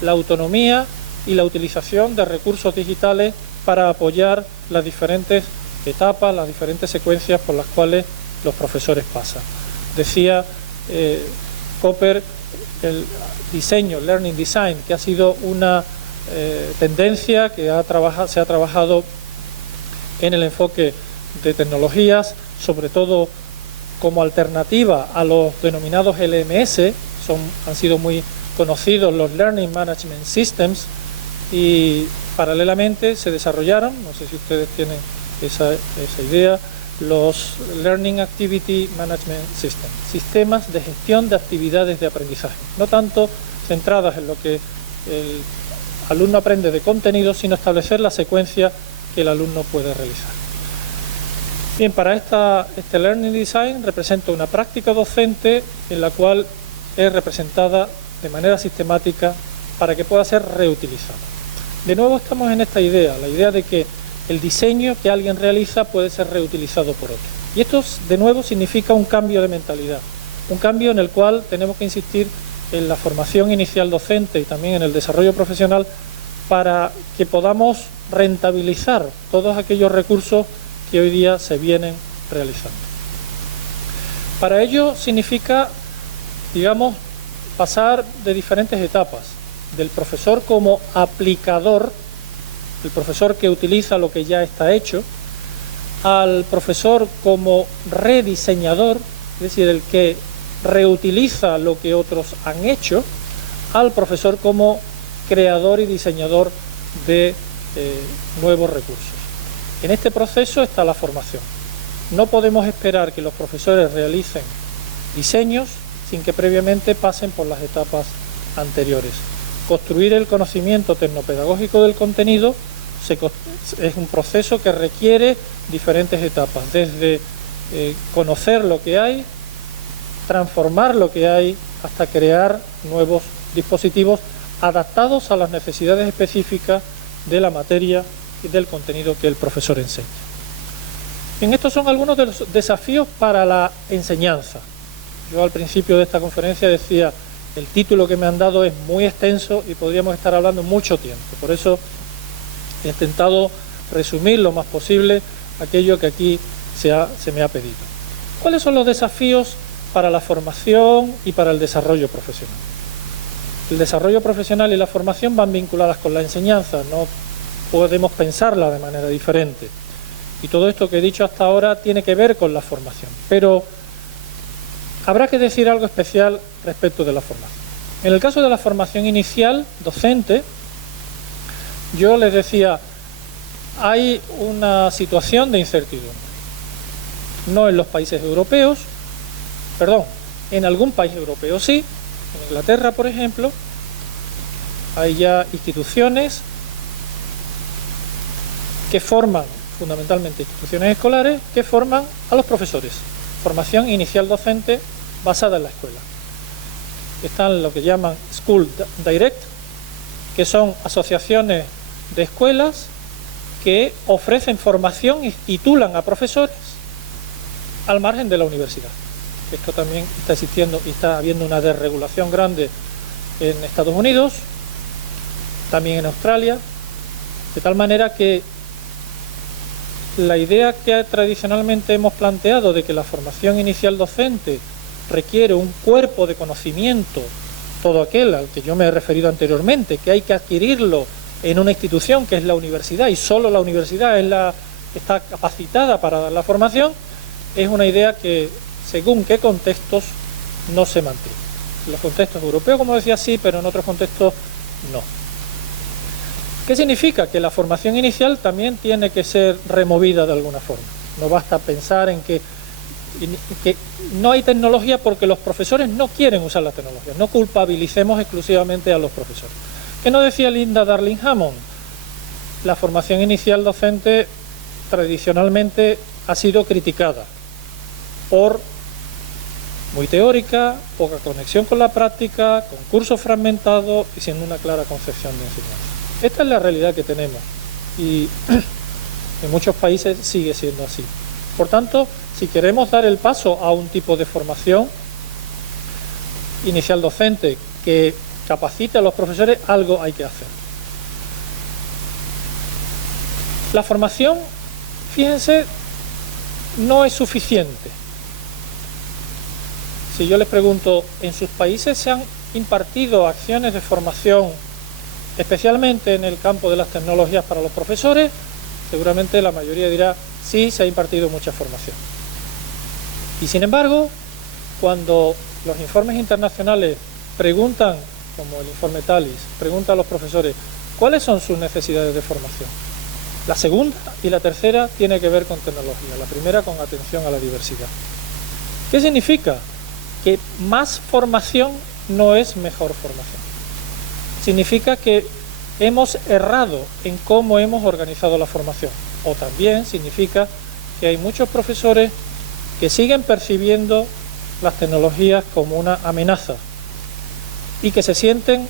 la autonomía y la utilización de recursos digitales para apoyar las diferentes etapas, las diferentes secuencias por las cuales los profesores pasan. Decía Cooper, el diseño, learning design, que ha sido una tendencia que se ha trabajado en el enfoque de tecnologías, sobre todo como alternativa a los denominados LMS, han sido muy conocidos los Learning Management Systems, y paralelamente se desarrollaron, no sé si ustedes tienen esa idea, los Learning Activity Management Systems, sistemas de gestión de actividades de aprendizaje, no tanto centradas en lo que el alumno aprende de contenido, sino establecer la secuencia que el alumno puede realizar. Bien, para este Learning Design representa una práctica docente en la cual es representada de manera sistemática para que pueda ser reutilizada. De nuevo estamos en esta idea, la idea de que el diseño que alguien realiza puede ser reutilizado por otro. Y esto, de nuevo, significa un cambio de mentalidad, un cambio en el cual tenemos que insistir en la formación inicial docente y también en el desarrollo profesional para que podamos rentabilizar todos aquellos recursos que hoy día se vienen realizando. Para ello significa, digamos, pasar de diferentes etapas, del profesor como aplicador, el profesor que utiliza lo que ya está hecho, al profesor como rediseñador, es decir, el que reutiliza lo que otros han hecho, al profesor como creador y diseñador de nuevos recursos. En este proceso está la formación. No podemos esperar que los profesores realicen diseños sin que previamente pasen por las etapas anteriores. Construir el conocimiento tecnopedagógico del contenido es un proceso que requiere diferentes etapas, desde conocer lo que hay, transformar lo que hay, hasta crear nuevos dispositivos adaptados a las necesidades específicas de la materia y del contenido que el profesor enseña. Bien, estos son algunos de los desafíos para la enseñanza. Yo al principio de esta conferencia decía, el título que me han dado es muy extenso y podríamos estar hablando mucho tiempo. Por eso he intentado resumir lo más posible aquello que aquí se me ha pedido. ¿Cuáles son los desafíos para la formación y para el desarrollo profesional? El desarrollo profesional y la formación van vinculadas con la enseñanza, no podemos pensarla de manera diferente. Y todo esto que he dicho hasta ahora tiene que ver con la formación. Pero habrá que decir algo especial respecto de la formación. En el caso de la formación inicial, docente, yo les decía, hay una situación de incertidumbre. No en los países europeos, perdón, en algún país europeo sí, en Inglaterra, por ejemplo, hay ya instituciones que forman, fundamentalmente instituciones escolares, que forman a los profesores. Formación inicial docente basada en la escuela. Están lo que llaman School Direct, que son asociaciones de escuelas que ofrecen formación y titulan a profesores al margen de la universidad. Esto también está existiendo y está habiendo una desregulación grande en Estados Unidos, también en Australia, de tal manera que la idea que tradicionalmente hemos planteado de que la formación inicial docente requiere un cuerpo de conocimiento, todo aquel al que yo me he referido anteriormente, que hay que adquirirlo en una institución que es la universidad y solo la universidad está capacitada para dar la formación, es una idea que según qué contextos no se mantiene. En los contextos europeos, como decía, sí, pero en otros contextos no. ¿Qué significa? Que la formación inicial también tiene que ser removida de alguna forma. No basta pensar en que no hay tecnología porque los profesores no quieren usar la tecnología. No culpabilicemos exclusivamente a los profesores. ¿Qué nos decía Linda Darling Hammond? La formación inicial docente tradicionalmente ha sido criticada por muy teórica, poca conexión con la práctica, con cursos fragmentados y sin una clara concepción de enseñanza. Esta es la realidad que tenemos y en muchos países sigue siendo así. Por tanto, si queremos dar el paso a un tipo de formación inicial docente que capacite a los profesores, algo hay que hacer. La formación, fíjense, no es suficiente. Si yo les pregunto, ¿en sus países se han impartido acciones de formación, especialmente en el campo de las tecnologías para los profesores? Seguramente la mayoría dirá, sí, se ha impartido mucha formación. Y sin embargo, cuando los informes internacionales preguntan, como el informe Talis, preguntan a los profesores, ¿cuáles son sus necesidades de formación? La segunda y la tercera tiene que ver con tecnología, la primera con atención a la diversidad. ¿Qué significa? Que más formación no es mejor formación. Significa que hemos errado en cómo hemos organizado la formación. O también significa que hay muchos profesores que siguen percibiendo las tecnologías como una amenaza y que se sienten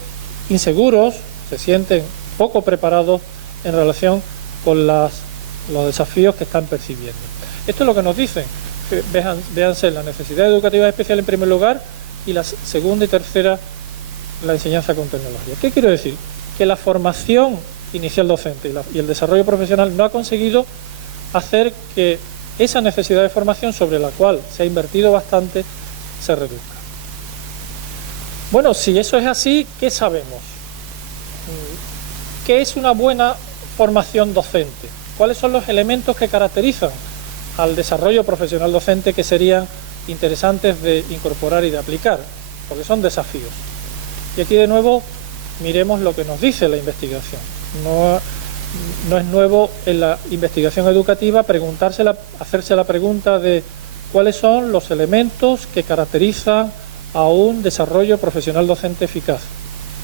inseguros, se sienten poco preparados en relación con los desafíos que están percibiendo. Esto es lo que nos dicen. Véanse la necesidad educativa especial en primer lugar y la segunda y tercera la enseñanza con tecnología. ¿Qué quiero decir? Que la formación inicial docente y el desarrollo profesional no ha conseguido hacer que esa necesidad de formación sobre la cual se ha invertido bastante se reduzca. Bueno, si eso es así, ¿qué sabemos? ¿Qué es una buena formación docente? ¿Cuáles son los elementos que caracterizan al desarrollo profesional docente que serían interesantes de incorporar y de aplicar? Porque son desafíos. Y aquí de nuevo miremos lo que nos dice la investigación. No es nuevo en la investigación educativa hacerse la pregunta de cuáles son los elementos que caracterizan a un desarrollo profesional docente eficaz,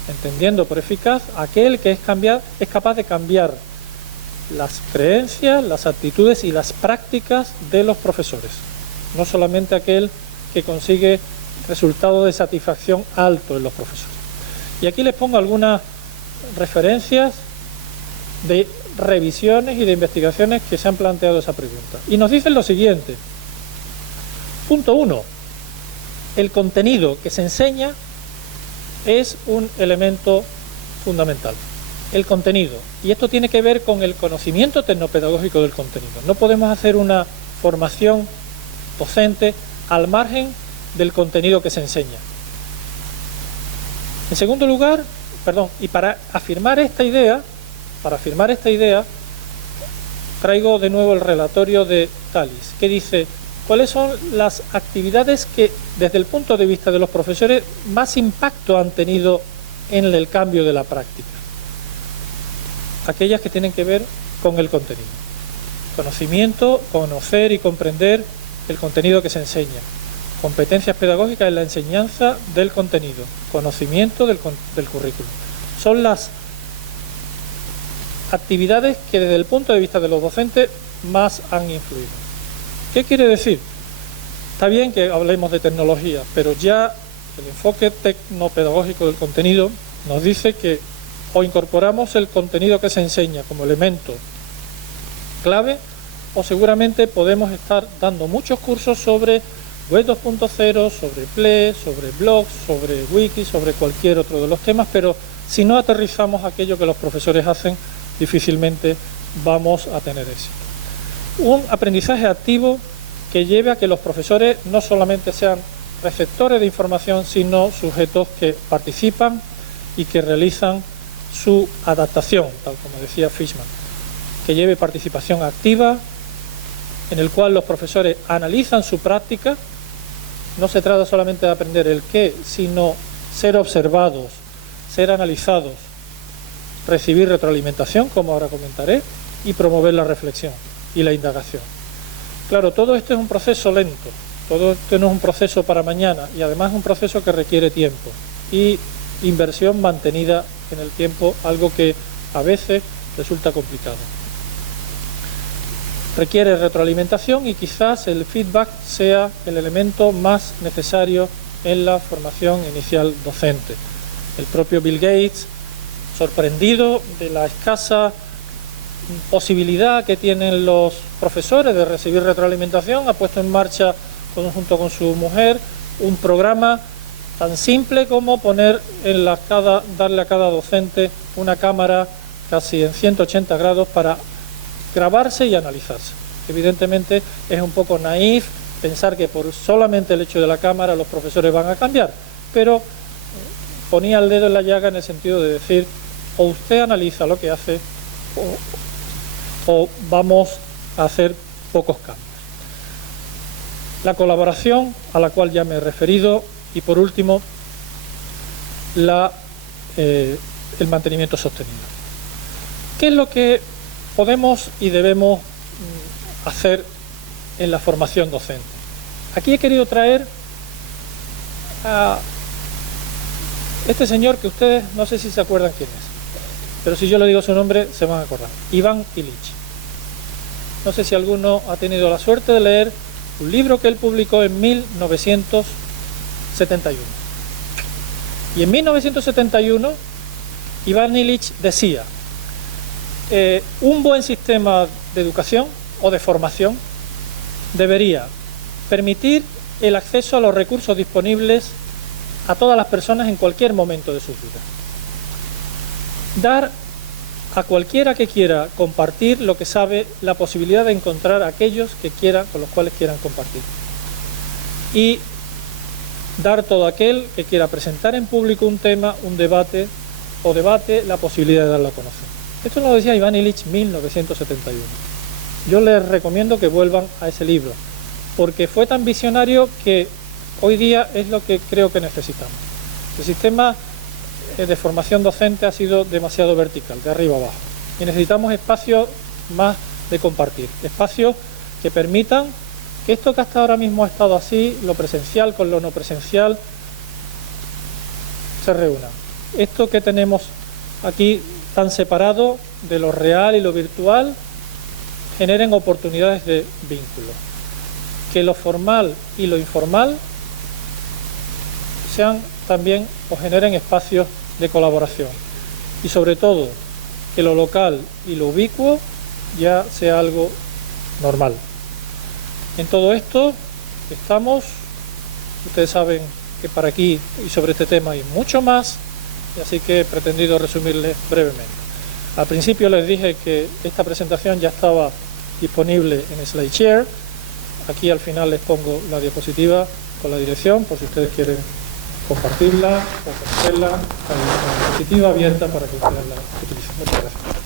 entendiendo por eficaz aquel que es capaz de cambiar las creencias, las actitudes y las prácticas de los profesores, no solamente aquel que consigue resultados de satisfacción alto en los profesores. Y aquí les pongo algunas referencias de revisiones y de investigaciones que se han planteado esa pregunta. Y nos dicen lo siguiente. Punto 1. El contenido que se enseña es un elemento fundamental. el contenido. Y esto tiene que ver con el conocimiento tecnopedagógico del contenido. No podemos hacer una formación docente al margen del contenido que se enseña. En segundo lugar, y para afirmar esta idea, traigo de nuevo el relatorio de Tallis, que dice cuáles son las actividades que, desde el punto de vista de los profesores, más impacto han tenido en el cambio de la práctica. Aquellas que tienen que ver con el contenido. Conocimiento, conocer y comprender el contenido que se enseña. Competencias pedagógicas en la enseñanza del contenido. Conocimiento del currículum. Son las actividades que desde el punto de vista de los docentes más han influido. ¿Qué quiere decir? Está bien que hablemos de tecnología, pero ya el enfoque tecnopedagógico del contenido nos dice que o incorporamos el contenido que se enseña como elemento clave, o seguramente podemos estar dando muchos cursos sobre Web 2.0, sobre PLE, sobre blogs, sobre wiki, sobre cualquier otro de los temas, pero si no aterrizamos aquello que los profesores hacen, difícilmente vamos a tener éxito. Un aprendizaje activo que lleve a que los profesores no solamente sean receptores de información, sino sujetos que participan y que realizan su adaptación, tal como decía Fishman, que lleve participación activa, en el cual los profesores analizan su práctica. No se trata solamente de aprender el qué, sino ser observados, ser analizados, recibir retroalimentación, como ahora comentaré, y promover la reflexión y la indagación. Claro, todo esto es un proceso lento, todo esto no es un proceso para mañana, y además es un proceso que requiere tiempo y inversión mantenida en el tiempo, algo que a veces resulta complicado. Requiere retroalimentación y quizás el feedback sea el elemento más necesario en la formación inicial docente. El propio Bill Gates, sorprendido de la escasa posibilidad que tienen los profesores de recibir retroalimentación, ha puesto en marcha, junto con su mujer, un programa tan simple como darle a cada docente una cámara casi en 180 grados para grabarse y analizarse. Evidentemente es un poco naif pensar que por solamente el hecho de la cámara los profesores van a cambiar, pero ponía el dedo en la llaga en el sentido de decir, o usted analiza lo que hace o vamos a hacer pocos cambios. La colaboración, a la cual ya me he referido, y por último el mantenimiento sostenido. ¿Qué es lo que podemos y debemos hacer en la formación docente? Aquí he querido traer a este señor que ustedes no sé si se acuerdan quién es, pero si yo le digo su nombre se van a acordar. Iván Illich. No sé si alguno ha tenido la suerte de leer un libro que él publicó en 1971. Y en 1971 Iván Illich decía: un buen sistema de educación o de formación debería permitir el acceso a los recursos disponibles a todas las personas en cualquier momento de sus vidas. Dar a cualquiera que quiera compartir lo que sabe la posibilidad de encontrar a aquellos que quieran, con los cuales quieran compartir. Y dar a todo aquel que quiera presentar en público un tema, un debate la posibilidad de darlo a conocer. Esto lo decía Iván Illich en 1971. Yo les recomiendo que vuelvan a ese libro, porque fue tan visionario que hoy día es lo que creo que necesitamos. El sistema de formación docente ha sido demasiado vertical, de arriba abajo, y necesitamos espacios más de compartir, espacios que permitan que esto que hasta ahora mismo ha estado así, lo presencial con lo no presencial, se reúnan. Esto que tenemos aquí tan separado de lo real y lo virtual, generen oportunidades de vínculo. Que lo formal y lo informal sean también o generen espacios de colaboración. Y sobre todo, que lo local y lo ubicuo ya sea algo normal. En todo esto estamos, ustedes saben que para aquí y sobre este tema hay mucho más, así que he pretendido resumirles brevemente. Al principio les dije que esta presentación ya estaba disponible en SlideShare. Aquí al final les pongo la diapositiva con la dirección, por si ustedes quieren compartirla o conocerla. Hay una diapositiva abierta para que ustedes la utilicen. Muchas gracias.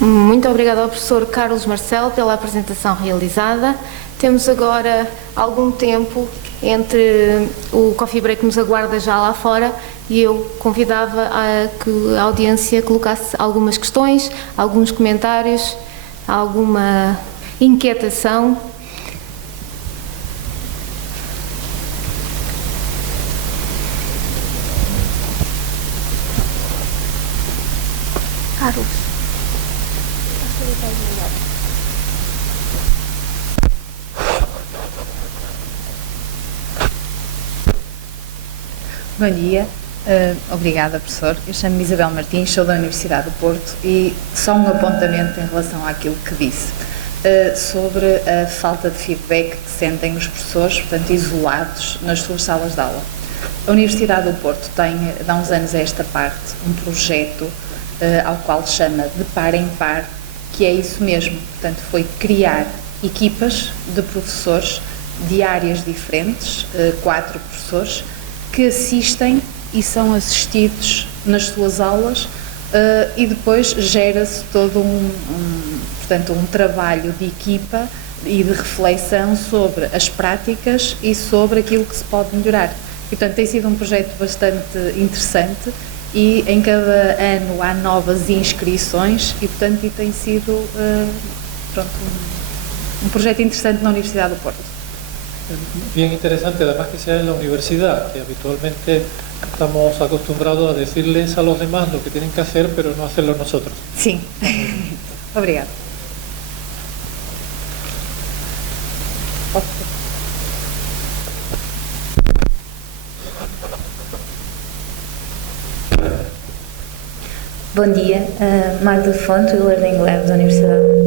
Muito obrigada ao professor Carlos Marcelo pela apresentação realizada. Temos agora algum tempo entre o coffee break que nos aguarda já lá fora e eu convidava a que a audiência colocasse algumas questões, alguns comentários, alguma inquietação. Carlos. Bom dia, obrigada professor. Eu chamo-me Isabel Martins, sou da Universidade do Porto e só um apontamento em relação àquilo que disse sobre a falta de feedback que sentem os professores, portanto isolados nas suas salas de aula. A Universidade do Porto tem, há uns anos a esta parte, um projeto ao qual chama de par em par, que é isso mesmo, portanto foi criar equipas de professores de áreas diferentes, 4 professores, que assistem e são assistidos nas suas aulas e depois gera-se todo portanto, um trabalho de equipa e de reflexão sobre as práticas e sobre aquilo que se pode melhorar. E, portanto, tem sido um projeto bastante interessante e em cada ano há novas inscrições e, portanto, tem sido um projeto interessante na Universidade do Porto. Bien interesante, además que sea en la universidad, que habitualmente estamos acostumbrados a decirles a los demás lo que tienen que hacer, pero no hacerlo nosotros. Sim. Obrigada. Bom dia, Magda Fonte, do Learning Lab da Universidade.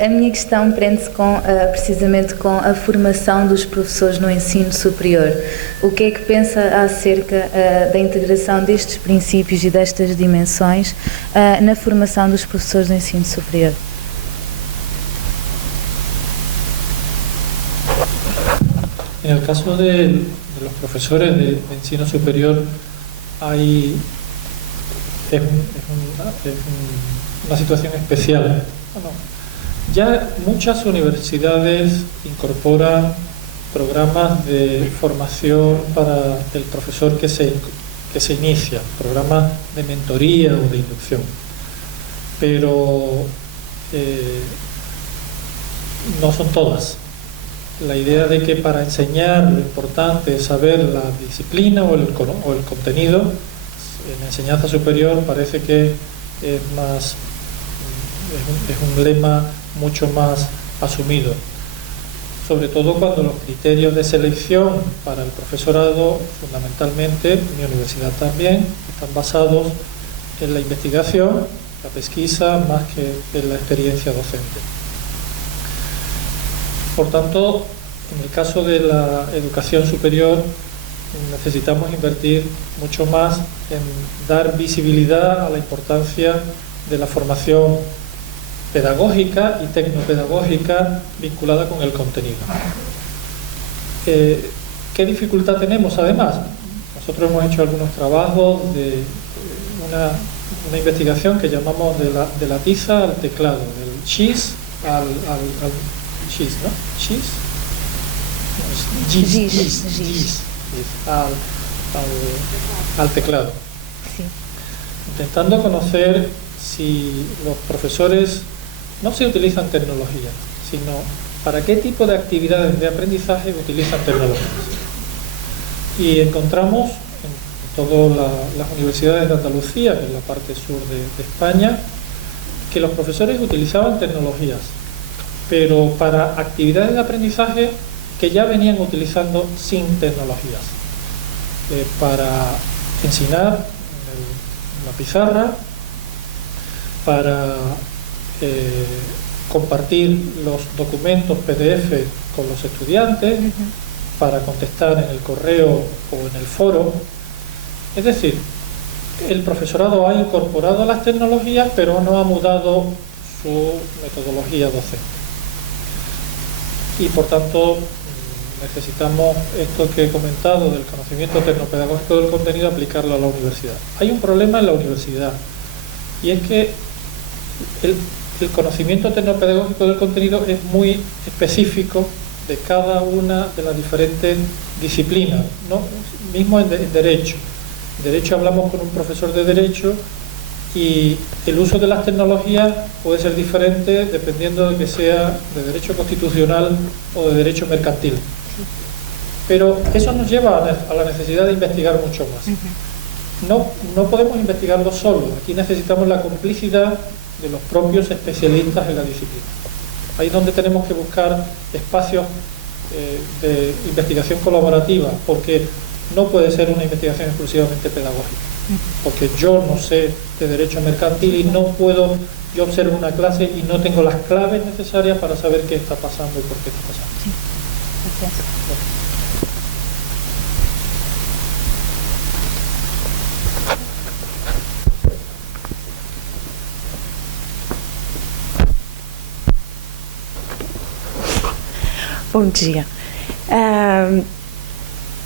A minha questão prende-se precisamente com a formação dos professores no ensino superior. O que é que pensa acerca da integração destes princípios e destas dimensões na formação dos professores do ensino superior? En el caso de los profesores de ensino superior es una situación especial. Bueno, ya muchas universidades incorporan programas de formación para el profesor que se inicia, programas de mentoría o de inducción, pero no son todas. La idea de que para enseñar lo importante es saber la disciplina o el contenido, en enseñanza superior parece que es un lema mucho más asumido, sobre todo cuando los criterios de selección para el profesorado, fundamentalmente, mi universidad también, están basados en la investigación, la pesquisa, más que en la experiencia docente. Por tanto, en el caso de la educación superior, necesitamos invertir mucho más en dar visibilidad a la importancia de la formación pedagógica y tecnopedagógica vinculada con el contenido. ¿Qué dificultad tenemos además? Nosotros hemos hecho algunos trabajos de una investigación que llamamos de la tiza al teclado, del chis al chis, ¿no? ¿Chis? Gis. Al teclado. Sí. Intentando conocer si los profesores no se utilizan tecnología, sino para qué tipo de actividades de aprendizaje utilizan tecnologías. Y encontramos en todas las universidades de Andalucía, que es la parte sur de España, que los profesores utilizaban tecnologías, pero para actividades de aprendizaje que ya venían utilizando sin tecnologías para enseñar en la pizarra, para compartir los documentos PDF con los estudiantes, para contestar en el correo o en el foro. Es decir, el profesorado ha incorporado las tecnologías, pero no ha mudado su metodología docente. Y por tanto necesitamos esto que he comentado del conocimiento tecnopedagógico del contenido, aplicarlo a la universidad. Hay un problema en la universidad, y es que el conocimiento tecnopedagógico del contenido es muy específico de cada una de las diferentes disciplinas, ¿no? Mismo en Derecho. En Derecho hablamos con un profesor de Derecho y el uso de las tecnologías puede ser diferente dependiendo de que sea de Derecho constitucional o de Derecho mercantil. Pero eso nos lleva a la necesidad de investigar mucho más. No podemos investigarlo solo. Aquí necesitamos la complicidad de los propios especialistas en la disciplina. Ahí es donde tenemos que buscar espacios de investigación colaborativa, porque no puede ser una investigación exclusivamente pedagógica, porque yo no sé de derecho mercantil y no puedo, yo observo una clase y no tengo las claves necesarias para saber qué está pasando y por qué está pasando. Sí. Gracias. Bom dia.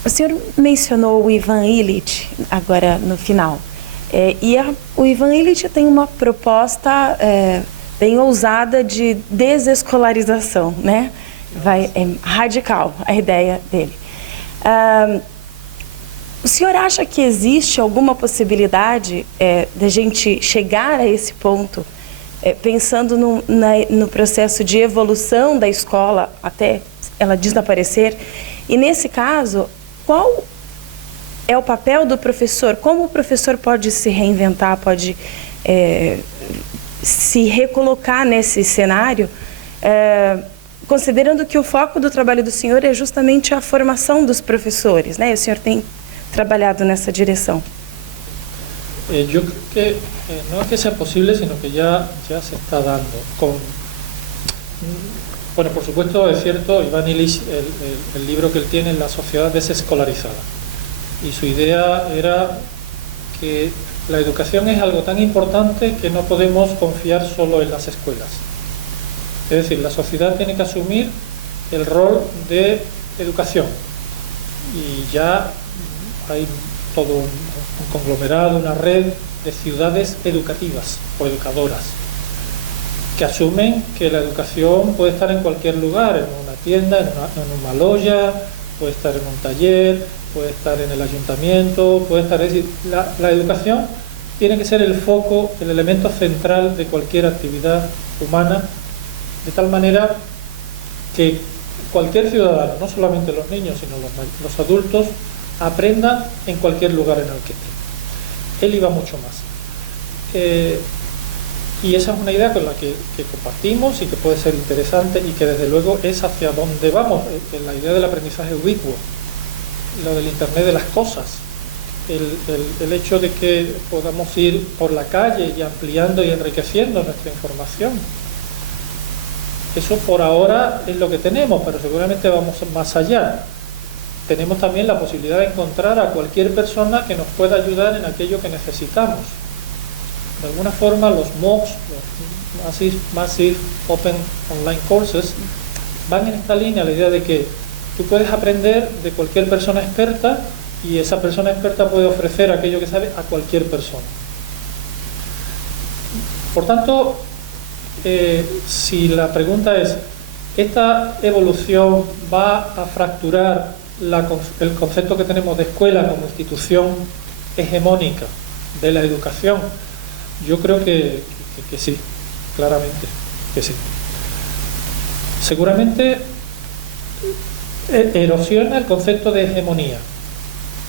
O senhor mencionou o Ivan Illich agora no final. O Ivan Illich tem uma proposta bem ousada de desescolarização, né? Radical a ideia dele. O senhor acha que existe alguma possibilidade de a gente chegar a esse ponto, pensando no processo de evolução da escola até ela desaparecer? E nesse caso, qual é o papel do professor? Como o professor pode se reinventar, pode se recolocar nesse cenário, considerando que o foco do trabalho do senhor é justamente a formação dos professores, né? O senhor tem trabalhado nessa direção. Yo creo que no es que sea posible, sino que ya se está dando. Bueno, por supuesto es cierto, Ivan Illich, el libro que él tiene es La sociedad desescolarizada. Y su idea era que la educación es algo tan importante que no podemos confiar solo en las escuelas. Es decir, la sociedad tiene que asumir el rol de educación. Y ya hay todo un conglomerado, una red de ciudades educativas o educadoras que asumen que la educación puede estar en cualquier lugar, en una tienda, en una loya, puede estar en un taller, puede estar en el ayuntamiento, puede estar... Es decir, la educación tiene que ser el foco, el elemento central de cualquier actividad humana, de tal manera que cualquier ciudadano, no solamente los niños, sino los adultos, aprendan en cualquier lugar en el que estén. Él iba mucho más. Y esa es una idea con la que compartimos y que puede ser interesante y que desde luego es hacia donde vamos, la idea del aprendizaje ubicuo, lo del Internet de las cosas, el hecho de que podamos ir por la calle y ampliando y enriqueciendo nuestra información. Eso por ahora es lo que tenemos, pero seguramente vamos más allá. Tenemos también la posibilidad de encontrar a cualquier persona que nos pueda ayudar en aquello que necesitamos. De alguna forma los MOOCs, los Massive Open Online Courses, van en esta línea, la idea de que tú puedes aprender de cualquier persona experta y esa persona experta puede ofrecer aquello que sabe a cualquier persona. Por tanto, si la pregunta es, ¿esta evolución va a fracturar el concepto que tenemos de escuela como institución hegemónica de la educación? Yo creo que sí, claramente que sí. Seguramente erosiona el concepto de hegemonía,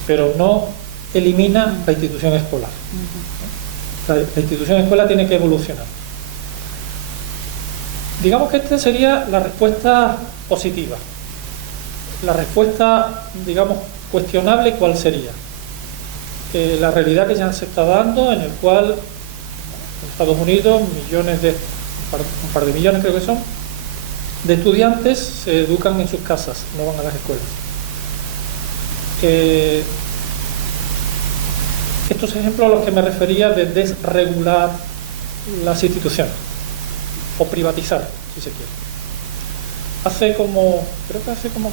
pero no elimina la institución escolar. La institución escolar tiene que evolucionar. Digamos que esta sería la respuesta positiva. La respuesta, digamos, cuestionable, ¿cuál sería? La realidad que ya se está dando, en el cual en Estados Unidos un par de millones creo que son, de estudiantes se educan en sus casas, no van a las escuelas. Estos ejemplos a los que me refería de desregular las instituciones, o privatizar, si se quiere. Creo que hace como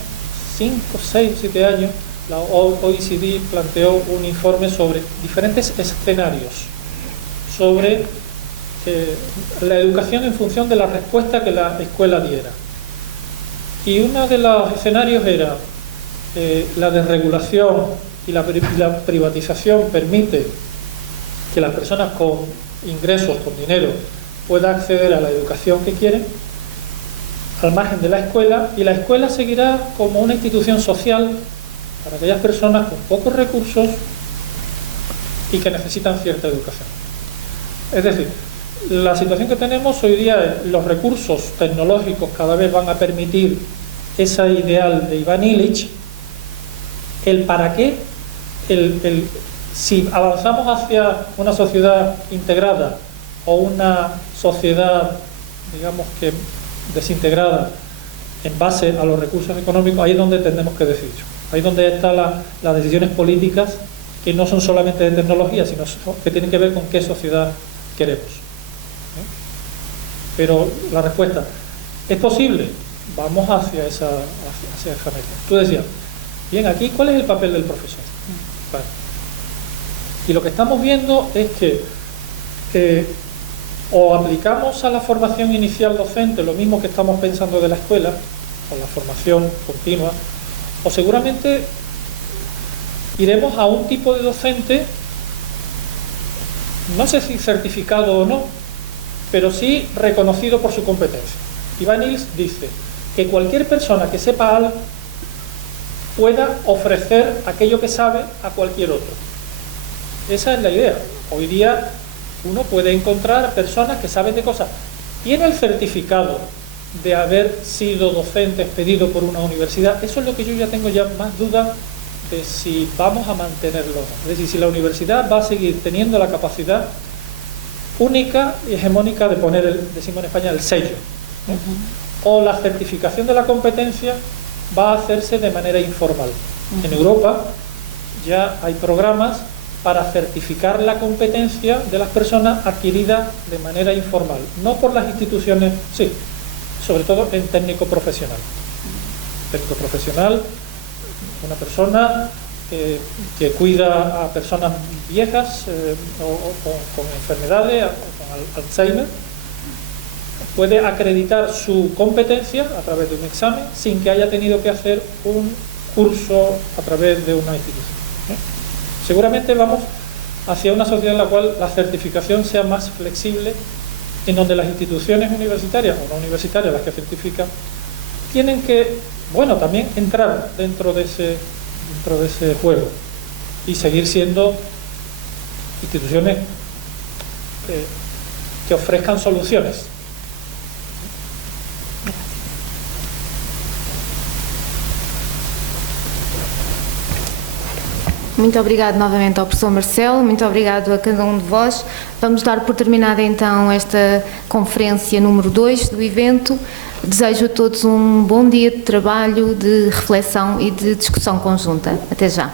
5, 6, 7 años, la OECD planteó un informe sobre diferentes escenarios sobre la educación en función de la respuesta que la escuela diera. Y uno de los escenarios era la desregulación y la privatización permite que las personas con ingresos, con dinero, puedan acceder a la educación que quieren, al margen de la escuela, y la escuela seguirá como una institución social para aquellas personas con pocos recursos y que necesitan cierta educación. Es decir, la situación que tenemos hoy día es los recursos tecnológicos cada vez van a permitir ese ideal de Ivan Illich, el para qué, si avanzamos hacia una sociedad integrada o una sociedad, digamos que desintegrada en base a los recursos económicos, ahí es donde tenemos que decidir. Ahí es donde están las decisiones políticas, que no son solamente de tecnología, sino que tienen que ver con qué sociedad queremos. Pero la respuesta, ¿es posible? Vamos hacia esa meta. Tú decías, bien, aquí, ¿cuál es el papel del profesor? Vale. Y lo que estamos viendo es que o aplicamos a la formación inicial docente lo mismo que estamos pensando de la escuela, o la formación continua, o seguramente iremos a un tipo de docente, no sé si certificado o no, pero sí reconocido por su competencia. Ivan Illich dice que cualquier persona que sepa algo pueda ofrecer aquello que sabe a cualquier otro. Esa es la idea. Hoy día uno puede encontrar personas que saben de cosas. ¿Tiene el certificado de haber sido docente expedido por una universidad? Eso es lo que yo ya tengo más duda de si vamos a mantenerlo. Es decir, si la universidad va a seguir teniendo la capacidad única y hegemónica de poner, decimos en España, el sello, ¿no? O la certificación de la competencia va a hacerse de manera informal. En Europa ya hay programas para certificar la competencia de las personas adquirida de manera informal, no por las instituciones, sí, sobre todo en técnico profesional. Técnico profesional, una persona que cuida a personas viejas o con enfermedades, o con Alzheimer, puede acreditar su competencia a través de un examen sin que haya tenido que hacer un curso a través de una institución. Seguramente vamos hacia una sociedad en la cual la certificación sea más flexible, en donde las instituciones universitarias o no universitarias, las que certifican, tienen que, bueno, también entrar dentro de ese juego y seguir siendo instituciones que ofrezcan soluciones. Muito obrigado novamente ao professor Marcelo, muito obrigado a cada um de vós. Vamos dar por terminada então esta conferência número 2 do evento. Desejo a todos um bom dia de trabalho, de reflexão e de discussão conjunta. Até já.